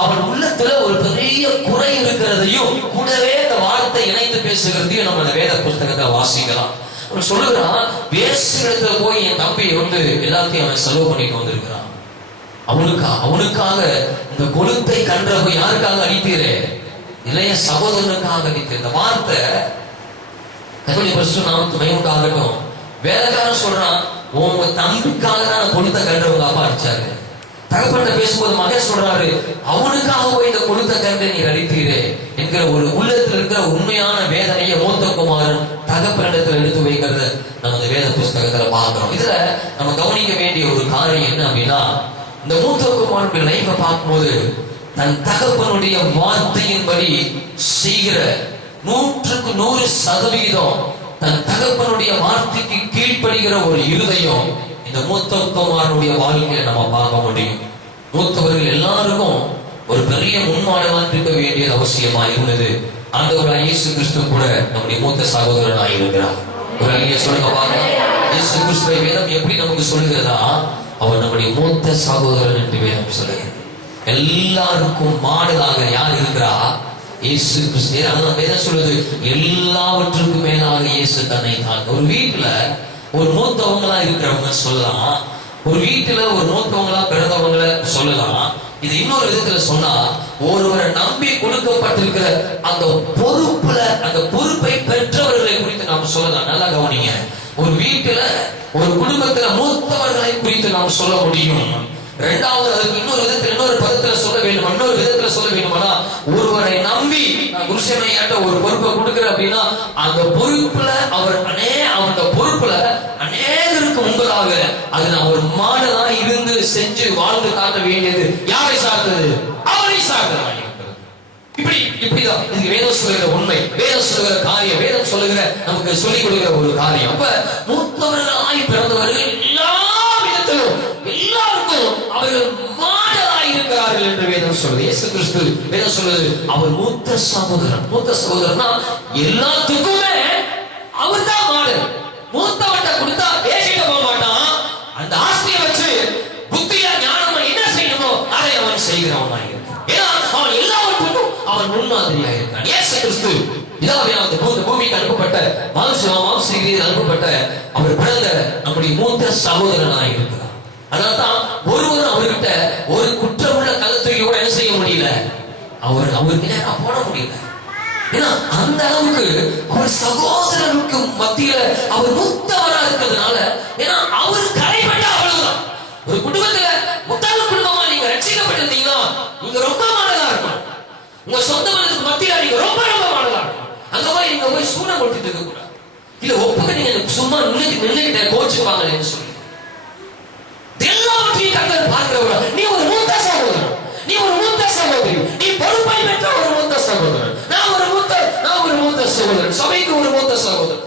அவன் உள்ளத்துல ஒரு பெரிய குறை இருக்கிறதையும் கூடவே அந்த வார்த்தை இணைத்து பேசுகிறதையும் நம்ம அந்த வேத புஸ்தகத்தை வாசிக்கலாம். அவன் சொல்லுகிறான், பேசுகிறத போய் என் தம்பி எல்லாத்தையும் அவன் செலவு பண்ணிட்டு வந்திருக்கிறான். அவனுக்காக இந்த கொழுத்தை கன்றவை யாருக்காக அடித்தீரே? இளைய சகோதரனுக்காக அடித்தீர். இந்த வார்த்தை கர்த்தருடைய பரிசுத்த நாமத்துக்கு மகிமை உண்டாகட்டும். வேலைக்காரன் சொல்றான், உங்க தம்பிக்காக தான் கொழுத்த கன்றவங்க அப்பா அடிச்சாரு. தகப்பன்கிட்ட பேசும்போது மகன் சொல்றாரு, அவனுக்காக போய் இந்த கொழுத்த கன்றை நீ அடித்தீரே என்கிற ஒரு உள்ளத்தில் இருக்கிற உண்மையான வேதனையை மூத்த குமாரன் தகப்பனிடத்தில் எடுத்து வைக்கிறத நம்ம இந்த வேத புஸ்தகத்துல பார்க்கிறோம். இதுல நம்ம கவனிக்க வேண்டிய ஒரு காரியம் என்ன அப்படின்னா, இந்த மூத்த குமாரனுடைய லைஃபை பார்க்கும்போது தன் தகப்பனுடைய வார்த்தையின்படி செய்கிற 100% தன் தகப்பனுடைய வார்த்தைக்கு கீழ்ப்படுகிற ஒரு இருதயம் இந்த மூத்த குமாரனுடைய வாழ்க்கையை நம்ம பார்க்க முடியும். மூத்தவர்கள் எல்லாருக்கும் ஒரு பெரிய முன்மாதிரியாக இருக்க வேண்டியது அவசியமா இருந்தது. ஆண்டவராகிய இயேசு கிறிஸ்து கூட நம்முடைய மூத்த சகோதரனாக இருக்கிறார். ஒரு அழிய சொல்லுங்க பாருங்க, இயேசு கிறிஸ்துவை வேதம் எப்படி நமக்கு சொல்லுகிறதா, அவர் நம்முடைய மூத்த சகோதரன் என்று வேதம் சொல்லுகிறது. எல்லாருக்கும் மாடலாக யார் இருக்கிறா? இயேசு கிறிஸ்து. அதான் வேதம் சொல்லுது, எல்லாவற்றுக்கும் மேலாக இயேசு தன்னை தான். ஒரு வீட்டுல ஒரு மூத்தவங்களா இருக்கிறவங்க சொல்லலாம், ஒரு வீட்டுல ஒரு மூத்தவங்களா பிறந்தவங்கள சொல்லலாம். இது இன்னொரு விதத்துல சொன்னா, ஒருவரை நம்பி கொடுக்கப்பட்டிருக்கிற அந்த பொறுப்புல, அந்த பொறுப்பை பெற்றவர்களை குறித்து நாம் சொல்லலாம். நல்லா கவனிங்க. ஒரு வீட்டுல ஒரு குடும்பத்துல மூத்தவர்களை குறித்து நாம் சொல்ல முடியும். இரண்டாவது, அதுக்கு இன்னொரு விதத்துல, இன்னொரு பதத்துல சொல்ல வேண்டும், இன்னொரு விதத்துல சொல்ல வேண்டுமானா, ஒருவரை நம்பி குருசேமையாட்ட ஒரு பொறுப்பை கொடுக்கிறேன் அப்படின்னா, அந்த பொறுப்புல அவர் அந்த பொறுப்புல அநேகருக்கு முன்பதாக அது நான் ஒரு மாடலா இருந்து செஞ்சு வாழ்ந்து காட்ட வேண்டியது யாரை சார்ந்தது? அவரை சார்ந்ததாக இருக்கிறது. இப்படிதான் இதுக்கு வேதம் சொல்லுகிற உண்மை, வேதம் சொல்லுகிற காரியம், வேதம் சொல்லுகிற நமக்கு சொல்லிக் கொடுக்கிற ஒரு காரியம். அப்ப மூத்தவர்களாய் பிறந்தவர்கள் எல்லா விதத்திலும் எல்லாருக்கும் அவர்கள் மாடலாய் இருக்கிறார்கள் என்று வேதம் சொல்லுது. இயேசு கிறிஸ்து வேதம் சொல்லுது, அவர் மூத்த சகோதரன். மூத்த சகோதரனா எல்லாத்துக்குமே அவர் தான் மாடல். மூத்தவட்ட கொடுத்தா பேசிட்டு போக மாட்டான். அந்த ஆஸ்தியை வச்சு புத்தியா ஞானமா என்ன செய்யணுமோ அதை அவன் செய்கிறவனாய் இருக்கான். ஏன்னா அவன் எல்லாவற்றுக்கும் அவன் முன்மாதிரியாக இருக்கான். இயேசு கிறிஸ்து இதாவது பூமிக்கு அனுப்பப்பட்ட மாம்சீகத்தில் அனுப்பப்பட்ட அவர் பிறந்த நம்முடைய மூத்த சகோதரனாய் இருக்கிறார். அதனால்தான் ஒருவரும் அவர்கிட்ட ஒரு குற்றமுள்ள கருத்துக்கு கூட என்ன செய்ய முடியல, அவருக்கு நேரம் போட முடியல. ஏன்னா அந்த அளவுக்கு அவர் சகோதரருக்கு மத்தியில அவர் மூத்தவரா இருக்கிறதுனால, ஏன்னா அவர் கரைப்பட்ட அவ்வளவுதான். ஒரு குடும்பத்துல முதல் குடும்பமா நீங்க ரட்சிக்கப்பட்டிருந்தீங்கன்னா நீங்க ரொம்ப மாடலா இருக்கணும். உங்க சொந்த மனதுக்கு மத்தியில நீங்க ரொம்ப ரொம்ப மாடலா இருக்கணும். அங்க போய் நீங்க போய் சூடம் கொடுத்துட்டு இருக்க கூடாது. இல்ல ஒப்புக்க நீங்க சும்மா நின்னுகிட்ட கோச்சுப்பாங்கன்னு சொல்லி எல்லாவற்றையும் கர்த்தர் பார்க்கிறவரா. நீ ஒரு மூத்த சகோதரன், நீ ஒரு மூத்த சகோதரி, நீ பொறுப்பை பெற்ற ஒரு மூத்த சகோதரன், நான் ஒரு மூத்த சகோதரன், சபைக்கு ஒரு மூத்த சகோதரன்.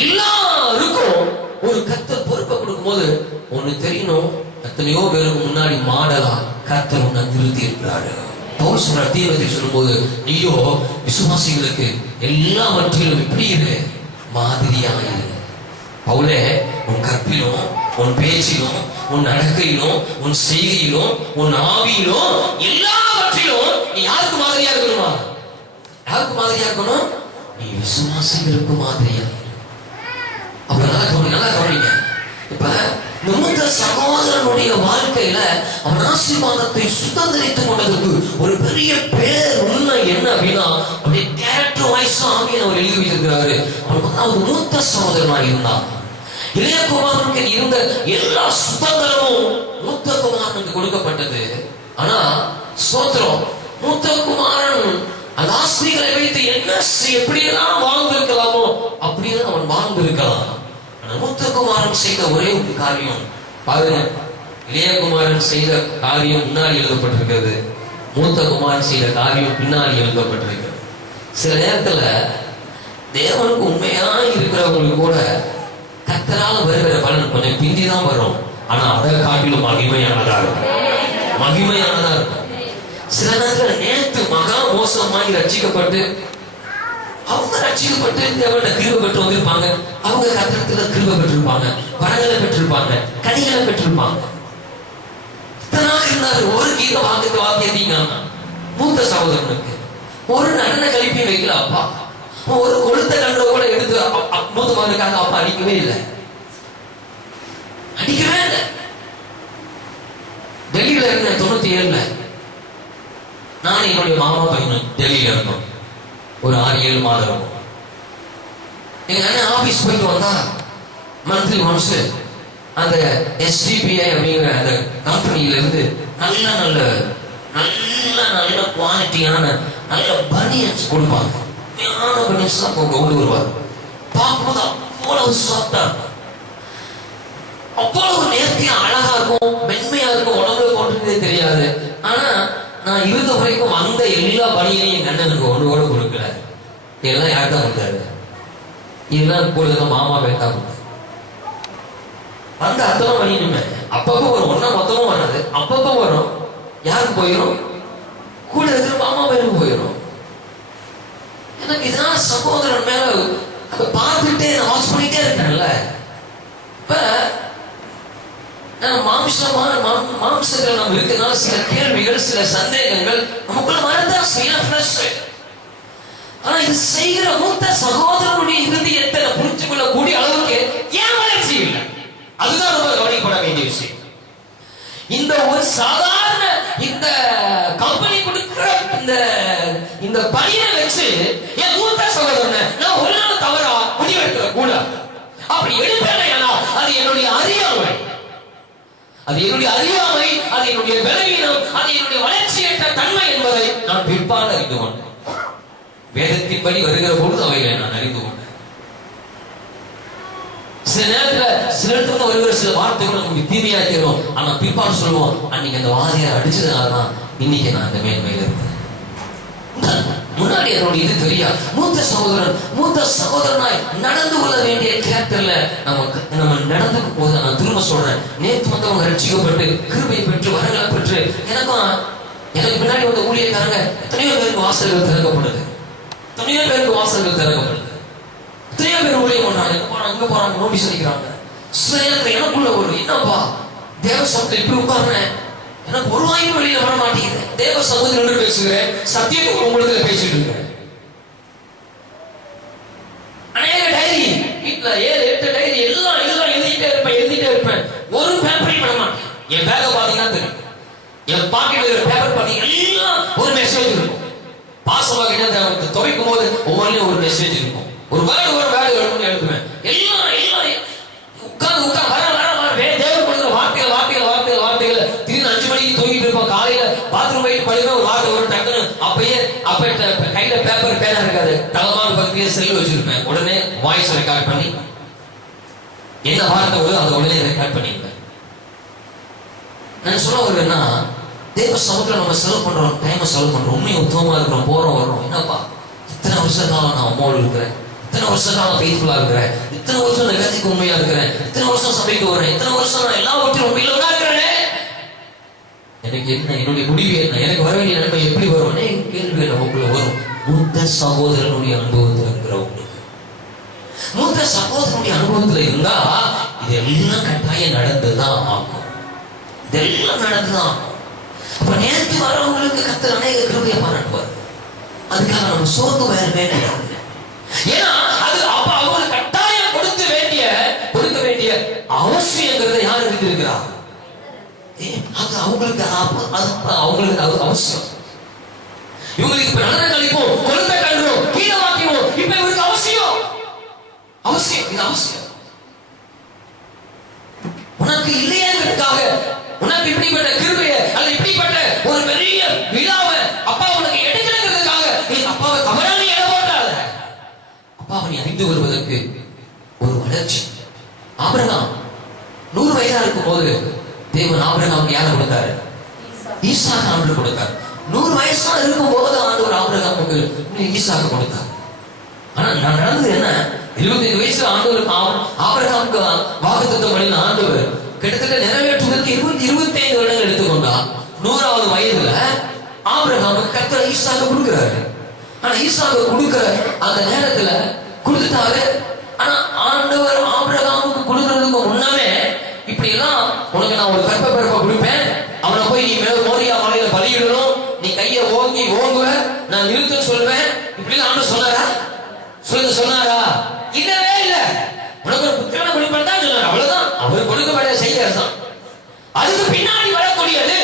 எல்லாருக்கும் ஒரு கர்த்தர் பொறுப்பை கொடுக்கும் போது ஒண்ணு தெரியணும், எத்தனையோ பேருக்கு முன்னாடி மாடலா கர்த்தர் உன்னை நிறுத்தி இருக்கிறாரு. பவுல் சொல்ற தீர்வத்தை சொல்லும் போது, நீயோ விசுவாசிகளுக்கு எல்லாவற்றிலும் இப்படி இரு, மாதிரியாயிரு. பவுலே, உன் கற்பிலும் உன் பேச்சிலும் உன் நடக்கையிலும் உன் செய்கையிலும் உன் ஆவியிலும் எல்லாவற்றிலும் நீ யாருக்கு மாதிரியா இருக்கணுமா? யாருக்கு மாதிரியா இருக்கணும்? நீ விசுவாசிகளுக்கு மாதிரியா. அப்ப நல்லா கவனிங்க. இப்ப மூத்த சகோதரனுடைய வாழ்க்கையில அவன் ஆசீர்வாதத்தை சுதந்திரித்துக் கொண்டதுக்கு ஒரு பெரிய பேர் உண்மை என்ன அப்படின்னா, அப்படியே கேரக்டர் வைஸா ஆவியானவர் எழுதி வைத்திருக்கிறாரு. அவன் மூத்த சகோதரனாக இருந்தான். இளைய குமாரனுக்கு இருந்த எல்லா சுதந்திரமும் மூத்த குமாரனுக்கு கொடுக்கப்பட்டது. ஆனா ஸ்தோத்திரம், மூத்த குமாரன் அந்த ஆஸ்திகளை வைத்து என்ன எப்படியெல்லாம் வாழ்ந்திருக்கலாமோ அப்படியெல்லாம் அவன் வாழ்ந்திருக்கலாம். மூத்த குமாரன் செய்த ஒரே ஒரு காரியம் பாருங்க, இளைய குமாரன் செய்த காரியம் முன்னாடி எழுதப்பட்டிருக்கிறது, மூத்த குமாரன் செய்த காரியம் பின்னாடி எழுதப்பட்டிருக்கிறது. சில நேரத்துல தேவனுக்கு உண்மையா இருக்கிறவங்களுக்கு கூட கர்த்தரால் வருகிற பலன் கொஞ்சம் பிந்திதான் வரும். ஆனா அதை காட்டிலும் மகிமையானதா இருக்கும், மகிமையானதா இருக்கும். சில நேரத்துல நேற்று மகா மோசமாகி ரட்சிக்கப்பட்டு அவங்க ரட்சிக்கப்பட்டு தேவன கிருபை பெற்று வந்திருப்பாங்க. அவங்க கர்த்தரத்துல கிருபை பெற்றிருப்பாங்க, வரங்களை பெற்றிருப்பாங்க, கனிகளை பெற்றிருப்பாங்க. இருந்தாரு ஒரு கீத வாக்கியத்தீங்க மூத்த சகோதரனுக்கு ஒரு நடன கழிப்பையும் வைக்கல அப்பா. ஒரு கொளுத்த கண்டோ கூட எடுத்து மூத்த மகனுக்காக அப்பா அடிக்கவே இல்லை. டெல்லியில இருந்த 97ல நான் என்னுடைய மாமா பையனும் டெல்லியில இருந்தோம். ஒரு 6-7 மாதம் இருக்கும். எங்க அண்ணன் ஆபீஸ் போயிட்டு வந்தா மந்த்லி ஒன்ஸ் அந்த SDPI அப்படிங்கிற அந்த கம்பெனியில இருந்து நல்ல நல்ல நல்ல நல்ல குவாலிட்டியான நல்ல பனியன்ஸ் கொடுப்பாங்க. பனியன்ஸ் தான் கொண்டு வருவார். பார்க்கும்போது அவ்வளவு சாஃப்டா இருக்கும், அவ்வளவு நேர்த்தியா அழகா இருக்கும், மென்மையா இருக்கும், உடம்புல போட்டுறதே தெரியாது. ஆனா நான் இருந்த வரைக்கும் அந்த எல்லா பணியையும் என் அண்ணனுக்கு ஒன்று கூட கொடுக்கல. இதெல்லாம் யார்கிட்ட கொடுத்தாரு? இதெல்லாம் கூட மாமா வேண்டாம் அந்த அத்தனை பண்ணிடுமே. அப்பப்போ வரும், ஒன்னா மொத்தமும் வராது, அப்பப்போ வரும். யாருக்கு போயிடும்? கூட இருக்கிற மாமா பையனுக்கு போயிடும். எனக்கு இதனால சகோதரன் மேல அதை பார்த்துட்டே நான் வாட்ச் பண்ணிட்டே இருக்கேன்ல, மாம்சத்துல நம்ம இருக்கிறதுனால சில கேள்விகள், சில சந்தேகங்கள் நமக்குள்ள வரதான் செய்யலாம். ஆனா இது செய்கிற மூத்த சகோதரனுடைய இருதயத்தை புரிஞ்சு கொள்ளக்கூடிய அளவுக்கு ஏன் வளர்ச்சி இல்லை? அதுதான் ரொம்ப கவனிக்கப்பட வேண்டிய விஷயம். இந்த ஒரு சாதாரண இந்த கம்பெனி கொடுக்கிற இந்த பணியை வச்சு என் மூத்த சகோதரனை நான் ஒரு நாள் தவறா முடிவெடுக்க கூடாது. அப்படி எடுப்பேன் அது என்னுடைய அறியாமை, அது என்னுடைய அறியாமை, அது என்னுடைய பலவீனம், அது என்னுடைய வளர்ச்சியற்ற தன்மை என்பதை நான் பிற்பாடு அறிந்து கொண்டேன். வேதத்தின்படி வருகிற பொழுது அவைகளை நான் அறிந்து கொண்டேன். சில நேரத்துல சில இடத்துல வருகிற சில வார்த்தைகள் நமக்கு தீமையாக்கிறோம். ஆனா பிற்பாடு சொல்லுவோம், அன்னைக்கு அந்த வாதியார் அடிச்சதுனாலதான் இன்னைக்கு நான் அந்த மேன்மையில இருப்பேன். முன்னாடி என்னுடைய இது தெரியா. மூத்த சகோதரனாய் நடந்து கொள்ள வேண்டிய கேரக்டர்ல நம்ம நடந்துக்க போது நான் திரும்ப சொல்றேன், நேற்று வந்தவங்க ரட்சிக்கப்பட்டு கிருபையை பெற்று வரங்களை பெற்று எனக்கு பின்னாடி வந்த ஊழியக்காரங்க எத்தனையோ பேருக்கு வாசல்கள் திறக்கப்படுது, எத்தனையோ பேருக்கு வாசல்கள் திறக்கப்படுது, எத்தனையோ பேர் ஊழியம் பண்றாங்க, அங்க போறாங்க, நோட்டீஸ் அடிக்கிறாங்க. சில நேரத்துல எனக்குள்ள ஒரு என்னப்பா தேவ சமூகத்தில் இப்படி உட்கார்றேன், எனக்கு ஒரு வாய்ப்பு வெளியில வர மாட்டேங்குது. தேவ சமூகத்தில் நின்று பேசுகிறேன், சத்தியத்தை உங்களுக்கு பேசிட்டு இருக்கேன். அநேக டைரி வீட்டுல 7-8 டைரி எல்லாம் எழுதிட்டே இருப்பேன். ஒரு பேப்பரையும் பண்ண மாட்டேன். என் பேக பாத்தீங்கன்னா தெரியும், என் பாக்கெட்ல இருக்கிற பேப்பர் பாத்தீங்கன்னா எல்லாம் ஒரு மெசேஜ் இருக்கும். பாசமாக துவைக்கும் போது ஒவ்வொன்றையும் ஒரு மெசேஜ் இருக்கும். ஒரு வேர்டு எழுதுவேன். எல்லாம் உட்கார்ந்து வர தேவன் கொடுக்குற வார்த்தைகள் திடீர்னு 5 மணிக்கு தூங்கிட்டு இருப்போம். காலையில பாத்ரூம் போயிட்டு படிக்கிற ஒரு வார்த்தை ஒரு டக்குன்னு அப்ப கையில பேப்பர் பேனா இருக்காது, தளமான பக்கத்திலேயே செல் வச்சிருப்பேன். உடனே வாய்ஸ் ரெக்கார்ட் பண்ணி என்ன வார்த்தை வருதோ அதை உடனே ரெக்கார்ட் பண்ணிருப்பேன். நான் சொல்ல வருவேன்னா, தேவ சமூகத்துல நம்ம செலவு பண்றோம், டைமை செலவு பண்றோம், உண்மையை உத்தமமா இருக்கிறோம், போறோம் வர்றோம். என்னப்பா இத்தனை வருஷ காலம் நான் அம்மாவோடு இருக்கிறேன், இத்தனை வருஷ காலம் ஃபெய்த்ஃபுல்லா இருக்கிறேன், இத்தனை வருஷம் நிகழ்ச்சிக்கு உண்மையா இருக்கிறேன், இத்தனை வருஷம் சபைக்கு வரேன், இத்தனை வருஷம் நான் எல்லாவற்றையும் உண்மையில இருக்கிறேன். எனக்கு என்ன, என்னுடைய முடிவு என்ன, எனக்கு வர வேண்டிய நன்மை எப்படி வரும்? கேள்விகள் நமக்குள்ள வரும். மூத்த சகோதரனுடைய அனுபவத்தில் இருக்கிறவங்களுக்கு, மூத்த சகோதரனுடைய அனுபவத்தில் இருந்தா இதெல்லாம் கட்டாயம் நடந்துதான் ஆகும், இதெல்லாம் நடந்துதான் ஆகும். அப்ப நேற்று வரவங்களுக்கு கர்த்தர் அநேக கிருபையை பாராட்டுவார். அதுக்காக நம்ம சோர்ந்து வேறவே நடக்குது. ஏன்னா அது அப்ப அவங்களுக்கு கட்டாயம் கொடுக்க வேண்டிய அவசியங்கிறத யார் இருக்கிறா? அது அவங்களுக்கு அது அவசியம். இவங்களுக்கு இப்ப நடன கழிப்போம், கொழுந்த கல்றோம், கீழே வாக்கிவோம், இப்ப இவருக்கு அவசியம், இது அவசியம். உனக்கு இல்லையேங்கிறதுக்காக, உனக்கு இப்படிப்பட்ட கிருபையை அல்ல இப்படிப்பட்ட ஒரு பெரிய விழாவை அப்பா உனக்கு எடுக்கணுங்கிறதுக்காக நீ அப்பாவை தவறான இடம் போட்டாத. அப்பாவை நீ அறிந்து வருவதற்கு ஒரு வளர்ச்சி. ஆபிரகாம் 100 வயதா இருக்கும் போது தேவன் ஆபிரகாமுக்கு யாரை கொடுத்தாரு? ஈசாக்கு ஆண்டு கொடுத்தார். 100 வயசா இருக்கும் போது ஆண்டவர் ஆபிரகாமுக்கு ஈசாக்கு கொடுத்தார். ஆனா நான் நடந்தது என்ன, 25 வயசுல ஆண்டவருக்கு ஆபிரகாமுக்கு வாக்குத்தத்தம் பண்ணின ஆண்டவர் கிட்டத்தட்ட நிறைவேற்றுவதற்கு 25 வருடங்கள் எடுத்துக்கொண்டார். 100வது வயதுல ஆபிரகாமுக்கு கர்த்தர் ஈசாக்கு கொடுக்கிறாரு. ஆனா ஈசாக்கு கொடுக்கிற அந்த நேரத்துல கொடுத்துட்டாரு. ஆனா ஆண்டவர் ஆபிரகாமுக்கு கொடுக்கறதுக்கு முன்னமே இப்படி எல்லாம் உனக்கு நான் ஒரு கற்ப கொடுப்பேன், அவனை போய் நீ மோரியா மலையில பலியிடணும், நீ கைய ஓங்குவ, நான் நிறுத்தம் சொல்வேன், இப்படி ஆண்டு சொன்னாரா? இல்லவே இல்ல. உனக்கு ஒரு புத்திரனை கொடுப்பேன் தான் சொன்னார், அவ்வளவுதான். அவர் கொடுக்க வேண்டிய செய்யறதான். அதுக்கு பின்னாடி வரக்கூடியது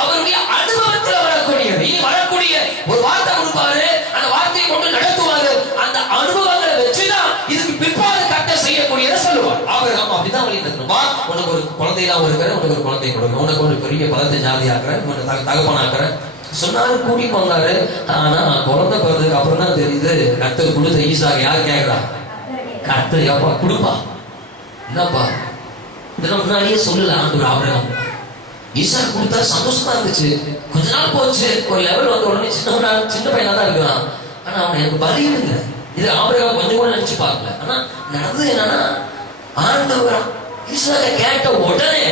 அவருடைய அனுபவத்தில் வரக்கூடியது. இனி வரக்கூடிய ஒரு வார்த்தை கொடுப்பாரு, அந்த வார்த்தையை கொண்டு நடத்துவாரு. அந்த அனுபவங்களை வச்சுதான் இதுக்கு பிற்பாடு கட்ட செய்யக்கூடியதை சொல்லுவார். ஆபிரகாம் அப்படிதான் வழி நடத்தணும். வா, உனக்கு ஒரு குழந்தையெல்லாம் இருக்கிறேன், உனக்கு ஒரு குழந்தை கொடுக்கணும், உனக்கு ஒரு பெரிய பலத்தை ஜாதி ஆக்குறேன், உனக்கு தகப்பனாக்குறேன் சொன்னாரு, கூட்டி போனாரு. ஆனா குழந்தை பிறந்ததுக்கு அப்புறம் தான் தெரியுது கர்த்தர் கொடுத்த ஈசாக்கு யார் கேட்கிறா? கர்த்தர். அப்பா கொடுப்பா, என்னப்பா இதெல்லாம் முன்னாடியே சொல்லல ஆண்டவர் ஆபிரகாம். ஈசாக்கு கொடுத்தா சந்தோஷமா இருந்துச்சு. கொஞ்ச நாள் போச்சு, ஒரு லெவல் வந்த உடனே சின்ன பையனா தான் இருக்கிறான். ஆனா அவன் எனக்கு பலியிடுங்க, இது ஆபிரகாம் கொஞ்சம் கூட நினைச்சு பார்க்கல. ஆனா நடந்தது என்னன்னா, ஆண்டவர் ஈசாக்க கேட்ட உடனே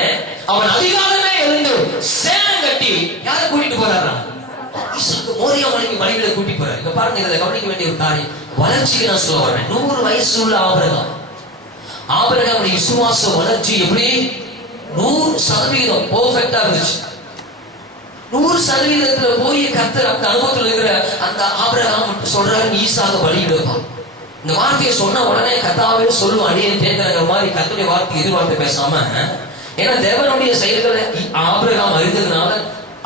அவன் அதிகாரமே இருந்து சேலம் கட்டி யாரை கூட்டிட்டு போறாரா? ஈசாக்கு மோரியா மலைக்கு வழிகளை கூட்டி போறாரு. இங்க பாருங்க, இதை கவனிக்க வேண்டிய ஒரு காரியம். வளர்ச்சிக்கு நான் சொல்ல வரேன். 100 வயசு உள்ள ஆபிரகாம் ஆபிரகாமுடைய விசுவாச வளர்ச்சி எப்படி 100% பெர்ஃபெக்ட்டா இருந்துச்சு. 100% போய் கர்த்தர் அந்த அனுபவத்தில் இருக்கிற அந்த ஆபிரகாம் சொல்றாரு, ஈசாக்க பலியிடுப்பா. இந்த வார்த்தையை சொன்ன உடனே கர்த்தாவே சொல்லுவோம் அடியே கேட்கிற மாதிரி கர்த்தருடைய வார்த்தை எதிர்பார்த்து பேசாம, ஏன்னா தேவனுடைய செயல்களை ஆபிரகாம் அறிந்ததுனால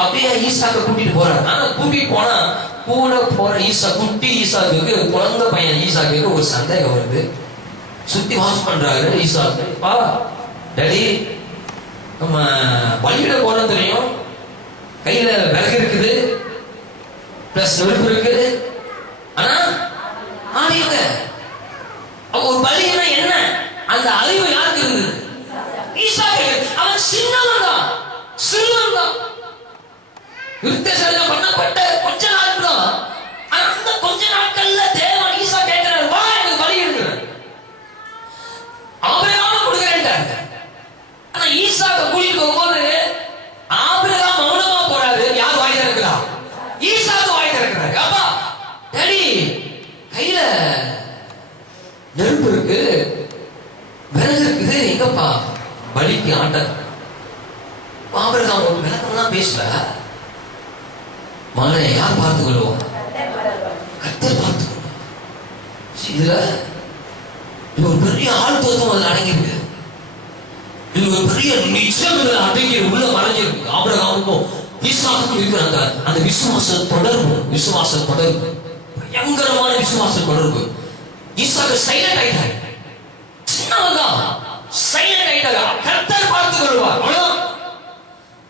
அப்படியே ஈசாக்க கூட்டிட்டு போறாரு. ஆனா கூட்டிட்டு போனா கூட போற குட்டி ஈசாக்கு, குழந்தை பையன் ஈசாக்கு ஒரு சந்தேகம் வருது. சுத்தி வாஷ் பண்றாரு ஈசாக்கு, பா டேடி நம்ம பலியிட போறோம் தெரியும், கையில விறகு இருக்குது பிளஸ் நெருப்பு இருக்குது, ஆனா ஆடியுங்க ஒரு பலினா என்ன அந்த அறிவு யாருக்கு இருந்தது? ஈசாக்கு. அவன் சின்னவன் தான், சிறுவன் தான், விருத்தசேதனம் பண்ணப்பட்ட கொஞ்ச நாள் தான். அந்த கொஞ்ச நாட்கள்ல தேவன் ஈசா கேட்கிறார், வா எனக்கு பலி இடுங்க, ஆபிரகாம் கொடுக்கிறேன். ஆனா ஈசாக்க கூட்டிட்டு போகும்போது ஆபிரகாம் மௌனமா போறாரு. யார் வாய் திறக்கிறா? ஈசாக்கு வாய் திறக்கிறாரு. அப்பா டேடி கையில நெருப்பு இருக்கு, விறகு இருக்குது, எங்கப்பா பலிக்கு ஆட்ட? ஆபிரகாம் ஒரு விளக்கம்லாம் பேசல. மகனை யார் பார்த்துக் கொள்வோம்? கர்த்தர் பார்த்துக் கொள்வோம். இதுல ஒரு பெரிய ஆழ்த்துவம் அதில் அடங்கியிருக்கு. இது ஒரு பெரிய நிச்சயம் அடங்கி உள்ள மறைஞ்சிருக்கு. ஆபிரகாமுக்கும் ஈசாக்குக்கும் இருக்கிற அந்த விசுவாச தொடர்பு, பயங்கரமான விசுவாச தொடர்பு. ஈசாக்கு சைலண்ட் ஆயிட்டாரு, சின்னவன்தான் சைலண்ட் ஆயிட்டாரு. கர்த்தர் பார்த்துக் கொள்வார்.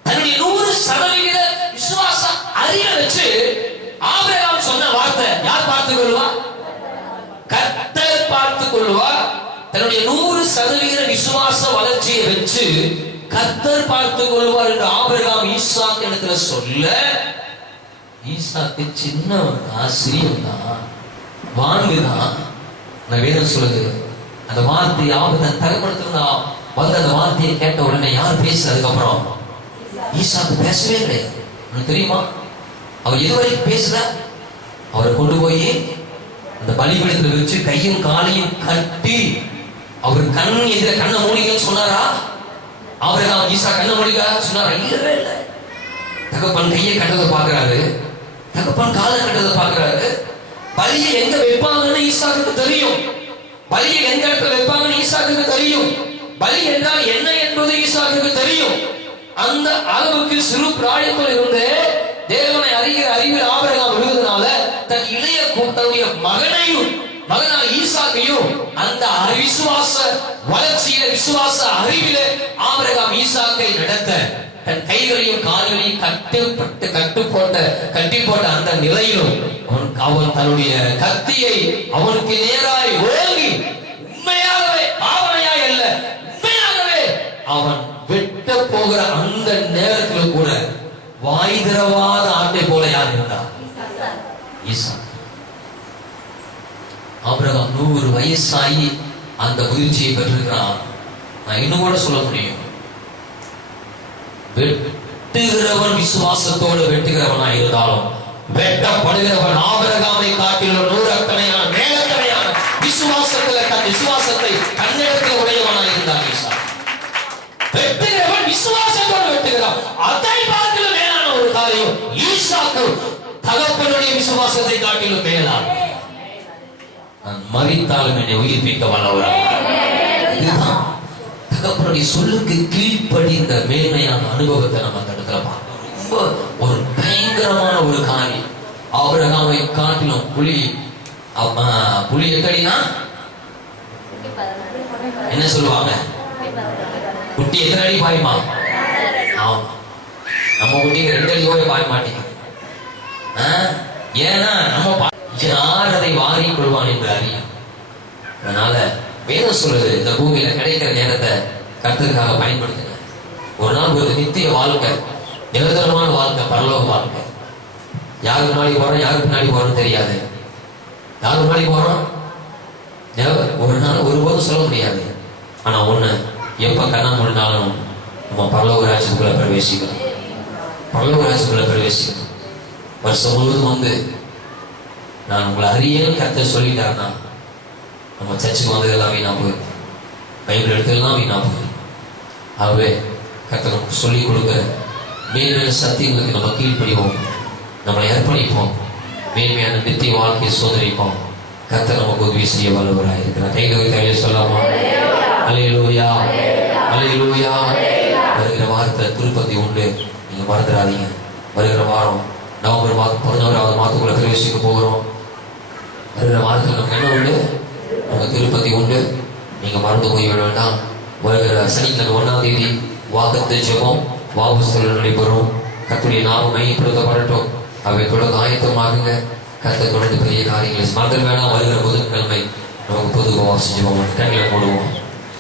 தன்னுடைய 100% விசுவாச அறிவை வச்சு ஆபிரகாம் சொன்ன வார்த்தை யார் பார்த்துக் கொள்வா? கர்த்தர் பார்த்துக் கொள்வார். தன்னுடைய 100% விசுவாச வளர்ச்சியை வச்சு கர்த்தர் பார்த்துக் கொள்வார் என்று ஆபிரகாம் ஈசாக்கு இடத்துல சொல்ல, ஈசாக்கு சின்னவன் சிறியவன் வாங்குதான். வேதம் சொல்லுது அந்த வார்த்தை ஆபத்தை தகப்படுத்தினா வந்து அந்த வார்த்தையை கேட்ட உடனே யார் பேசு? அதுக்கப்புறம் ஈசாக்கு பேசவே கிடையாது. உனக்கு தெரியுமா அவர் இதுவரைக்கும் பேசல? அவரை கொண்டு போய் அந்த பலிபீடத்தில் வச்சு கையும் காலையும் கட்டி அவர் கண் எதிர கண்ணை மூடிக்கன்னு சொன்னாரா? ஆபிரகாம் ஈசா கண்ணை மூடிக்க சொன்னாரா? இல்லவே இல்லை. தகப்பன் கையை கட்டதை பாக்குறாரு, தகப்பன் காலை கட்டதை பாக்குறாரு. பலியை எங்க வைப்பாங்கன்னு ஈசாக்கு தெரியும். பலியை எந்த இடத்துல வைப்பாங்கன்னு ஈசாக்கு தெரியும். பலி என்றால் என்ன என்பது ஈசாக்கு தெரியும். அந்த அளவுக்கு சிறு பிராயத்தில் இருந்தே தேவனை அறிகிற அறிவில் ஆபிரகாம் விழுவதனால தன் இளைய தன்னுடைய மகனான ஈசாக்கையும் அந்த விசுவாச வளர்ச்சியில விசுவாச அறிவிலே ஆபிரகாம் ஈசாக்கை நடத்த தன் கைகளையும் கால்களையும் கட்டி போட்ட அந்த நிலையிலும் அவன் தன்னுடைய கத்தியை அவனுக்கு நேராய் ஓங்கி உண்மையாகவே பாவனையாய் அல்ல உண்மையாகவே அவன் வெட்ட போகிற அந்த நேரத்தில் கூட வாய் திறவாத ஆட்டை போல யார் இருந்தார்? ஈசாக்கு. ஆபிரகாம் 100 வயசாகி அந்த முயற்சியை பெற்றிருக்கிறான். நான் இன்னும் கூட சொல்ல முடியும், வெட்டுகிறவன் விசுவாசத்தோடு வெட்டுகிறவனாய் இருந்தாலும் வெட்டப்படுகிறவன் ஆபிரகாமை காட்டிலும் 100 அக்கணையான மேலக்கணையான விசுவாசத்தை கண்ணிடத்தில் உடையவனாய் இருந்தான் ஈசாக்கு. வெட்டுகிறவன் விசுவாசத்தோடு வெட்டுகிறான். அதை பார்க்கிலும் மேலான ஒரு காரியம் ஈசாக்கு தகப்பனுடைய விசுவாசத்தை காட்டிலும் மேலான. நான் மரித்தாலும் என்னை உயிர்ப்பிக்க வல்லவராக. இதுதான் தகப்பனுடைய சொல்லுக்கு கீழ்ப்படிந்த மேன்மையான அனுபவத்தை நம்ம அந்த இடத்துல பார்க்கிறோம். ரொம்ப ஒரு பயங்கரமான ஒரு காரியம். ஆபிரகாமை காட்டிலும் புலி எத்தடினா என்ன சொல்லுவாங்க? குட்டி எத்தனை அடி பாயுமா? ஆமா, நம்ம குட்டிங்க 2 அடி கூட பாய மாட்டேங்க. ஏன்னா நம்ம யார் அதை வாரி கொள்வான் என்று அறியும். அதனால வேதம் சொல்லுது, இந்த பூமியில கிடைக்கிற நேரத்தை கர்த்தருக்காக பயன்படுத்துங்க. ஒரு நாள் ஒரு நித்திய வாழ்க்கை, நிரந்தரமான வாழ்க்கை, பரலோக வாழ்க்கை. யாருக்கு முன்னாடி போறோம், யாருக்கு பின்னாடி போறோம்னு தெரியாது. யாருக்கு முன்னாடி போறோம் ஒரு நாள் ஒருபோதும் சொல்ல முடியாது. ஆனா ஒண்ணு, எப்ப கண்ணா முடினாலும் நம்ம பரலோக ராஜ்யத்துக்குள்ள பிரவேசிக்கணும். வருஷம் முழுவதும் வந்து நான் உங்களை அறியன்னு கர்த்தர் சொல்லிட்டாருன்னா நம்ம சர்ச்சுக்கு வந்தது எல்லாமே நான் போயிருக்கோம். பைபிள் எடுத்தெல்லாம் வீணா போகும். ஆகவே கர்த்தர் நமக்கு சொல்லிக் கொடுக்கிற மேன்மேல சத்தியங்களுக்கு நம்ம கீழ்ப்படிவோம், நம்மளை அர்ப்பணிப்போம், மேன்மையான நித்திய வாழ்க்கையை சோதரிப்போம். கர்த்தர் நமக்கு உதவி செய்ய வல்லவராக இருக்கிறார். கைகளை சொல்லாமா? அல்லேலூயா, அல்லேலூயா. வருகிற வாரத்தை திருப்பதி உண்டு, நீங்க மறந்துடாதீங்க. வருகிற வாரம் நவம்பர் மாதம் 11வது மாதத்துக்குள்ள பிரவேசிக்க போகிறோம். வருகிற வாரத்தில் நமக்கு என்ன உண்டு? நம்ம திருப்பதி உண்டு, நீங்க மறந்து போய்விட வேண்டாம். வருகிற சனிக்கிழமை 1ஆம் தேதி வாக்குத்த ஜெபம் வாபஸ்தல் நடைபெறும். கர்த்தருடைய நாமம் மையப்படுத்தப்படட்டும். அவை தொடர்ந்து ஆயத்தமாகுங்க. கர்த்தர் தொடர்ந்து பெரிய காரியங்களை மறந்துட வேண்டாம். வருகிற புதன்கிழமை நமக்கு பொது உபவாச ஜெபம். கண்களை மூடுவோம்.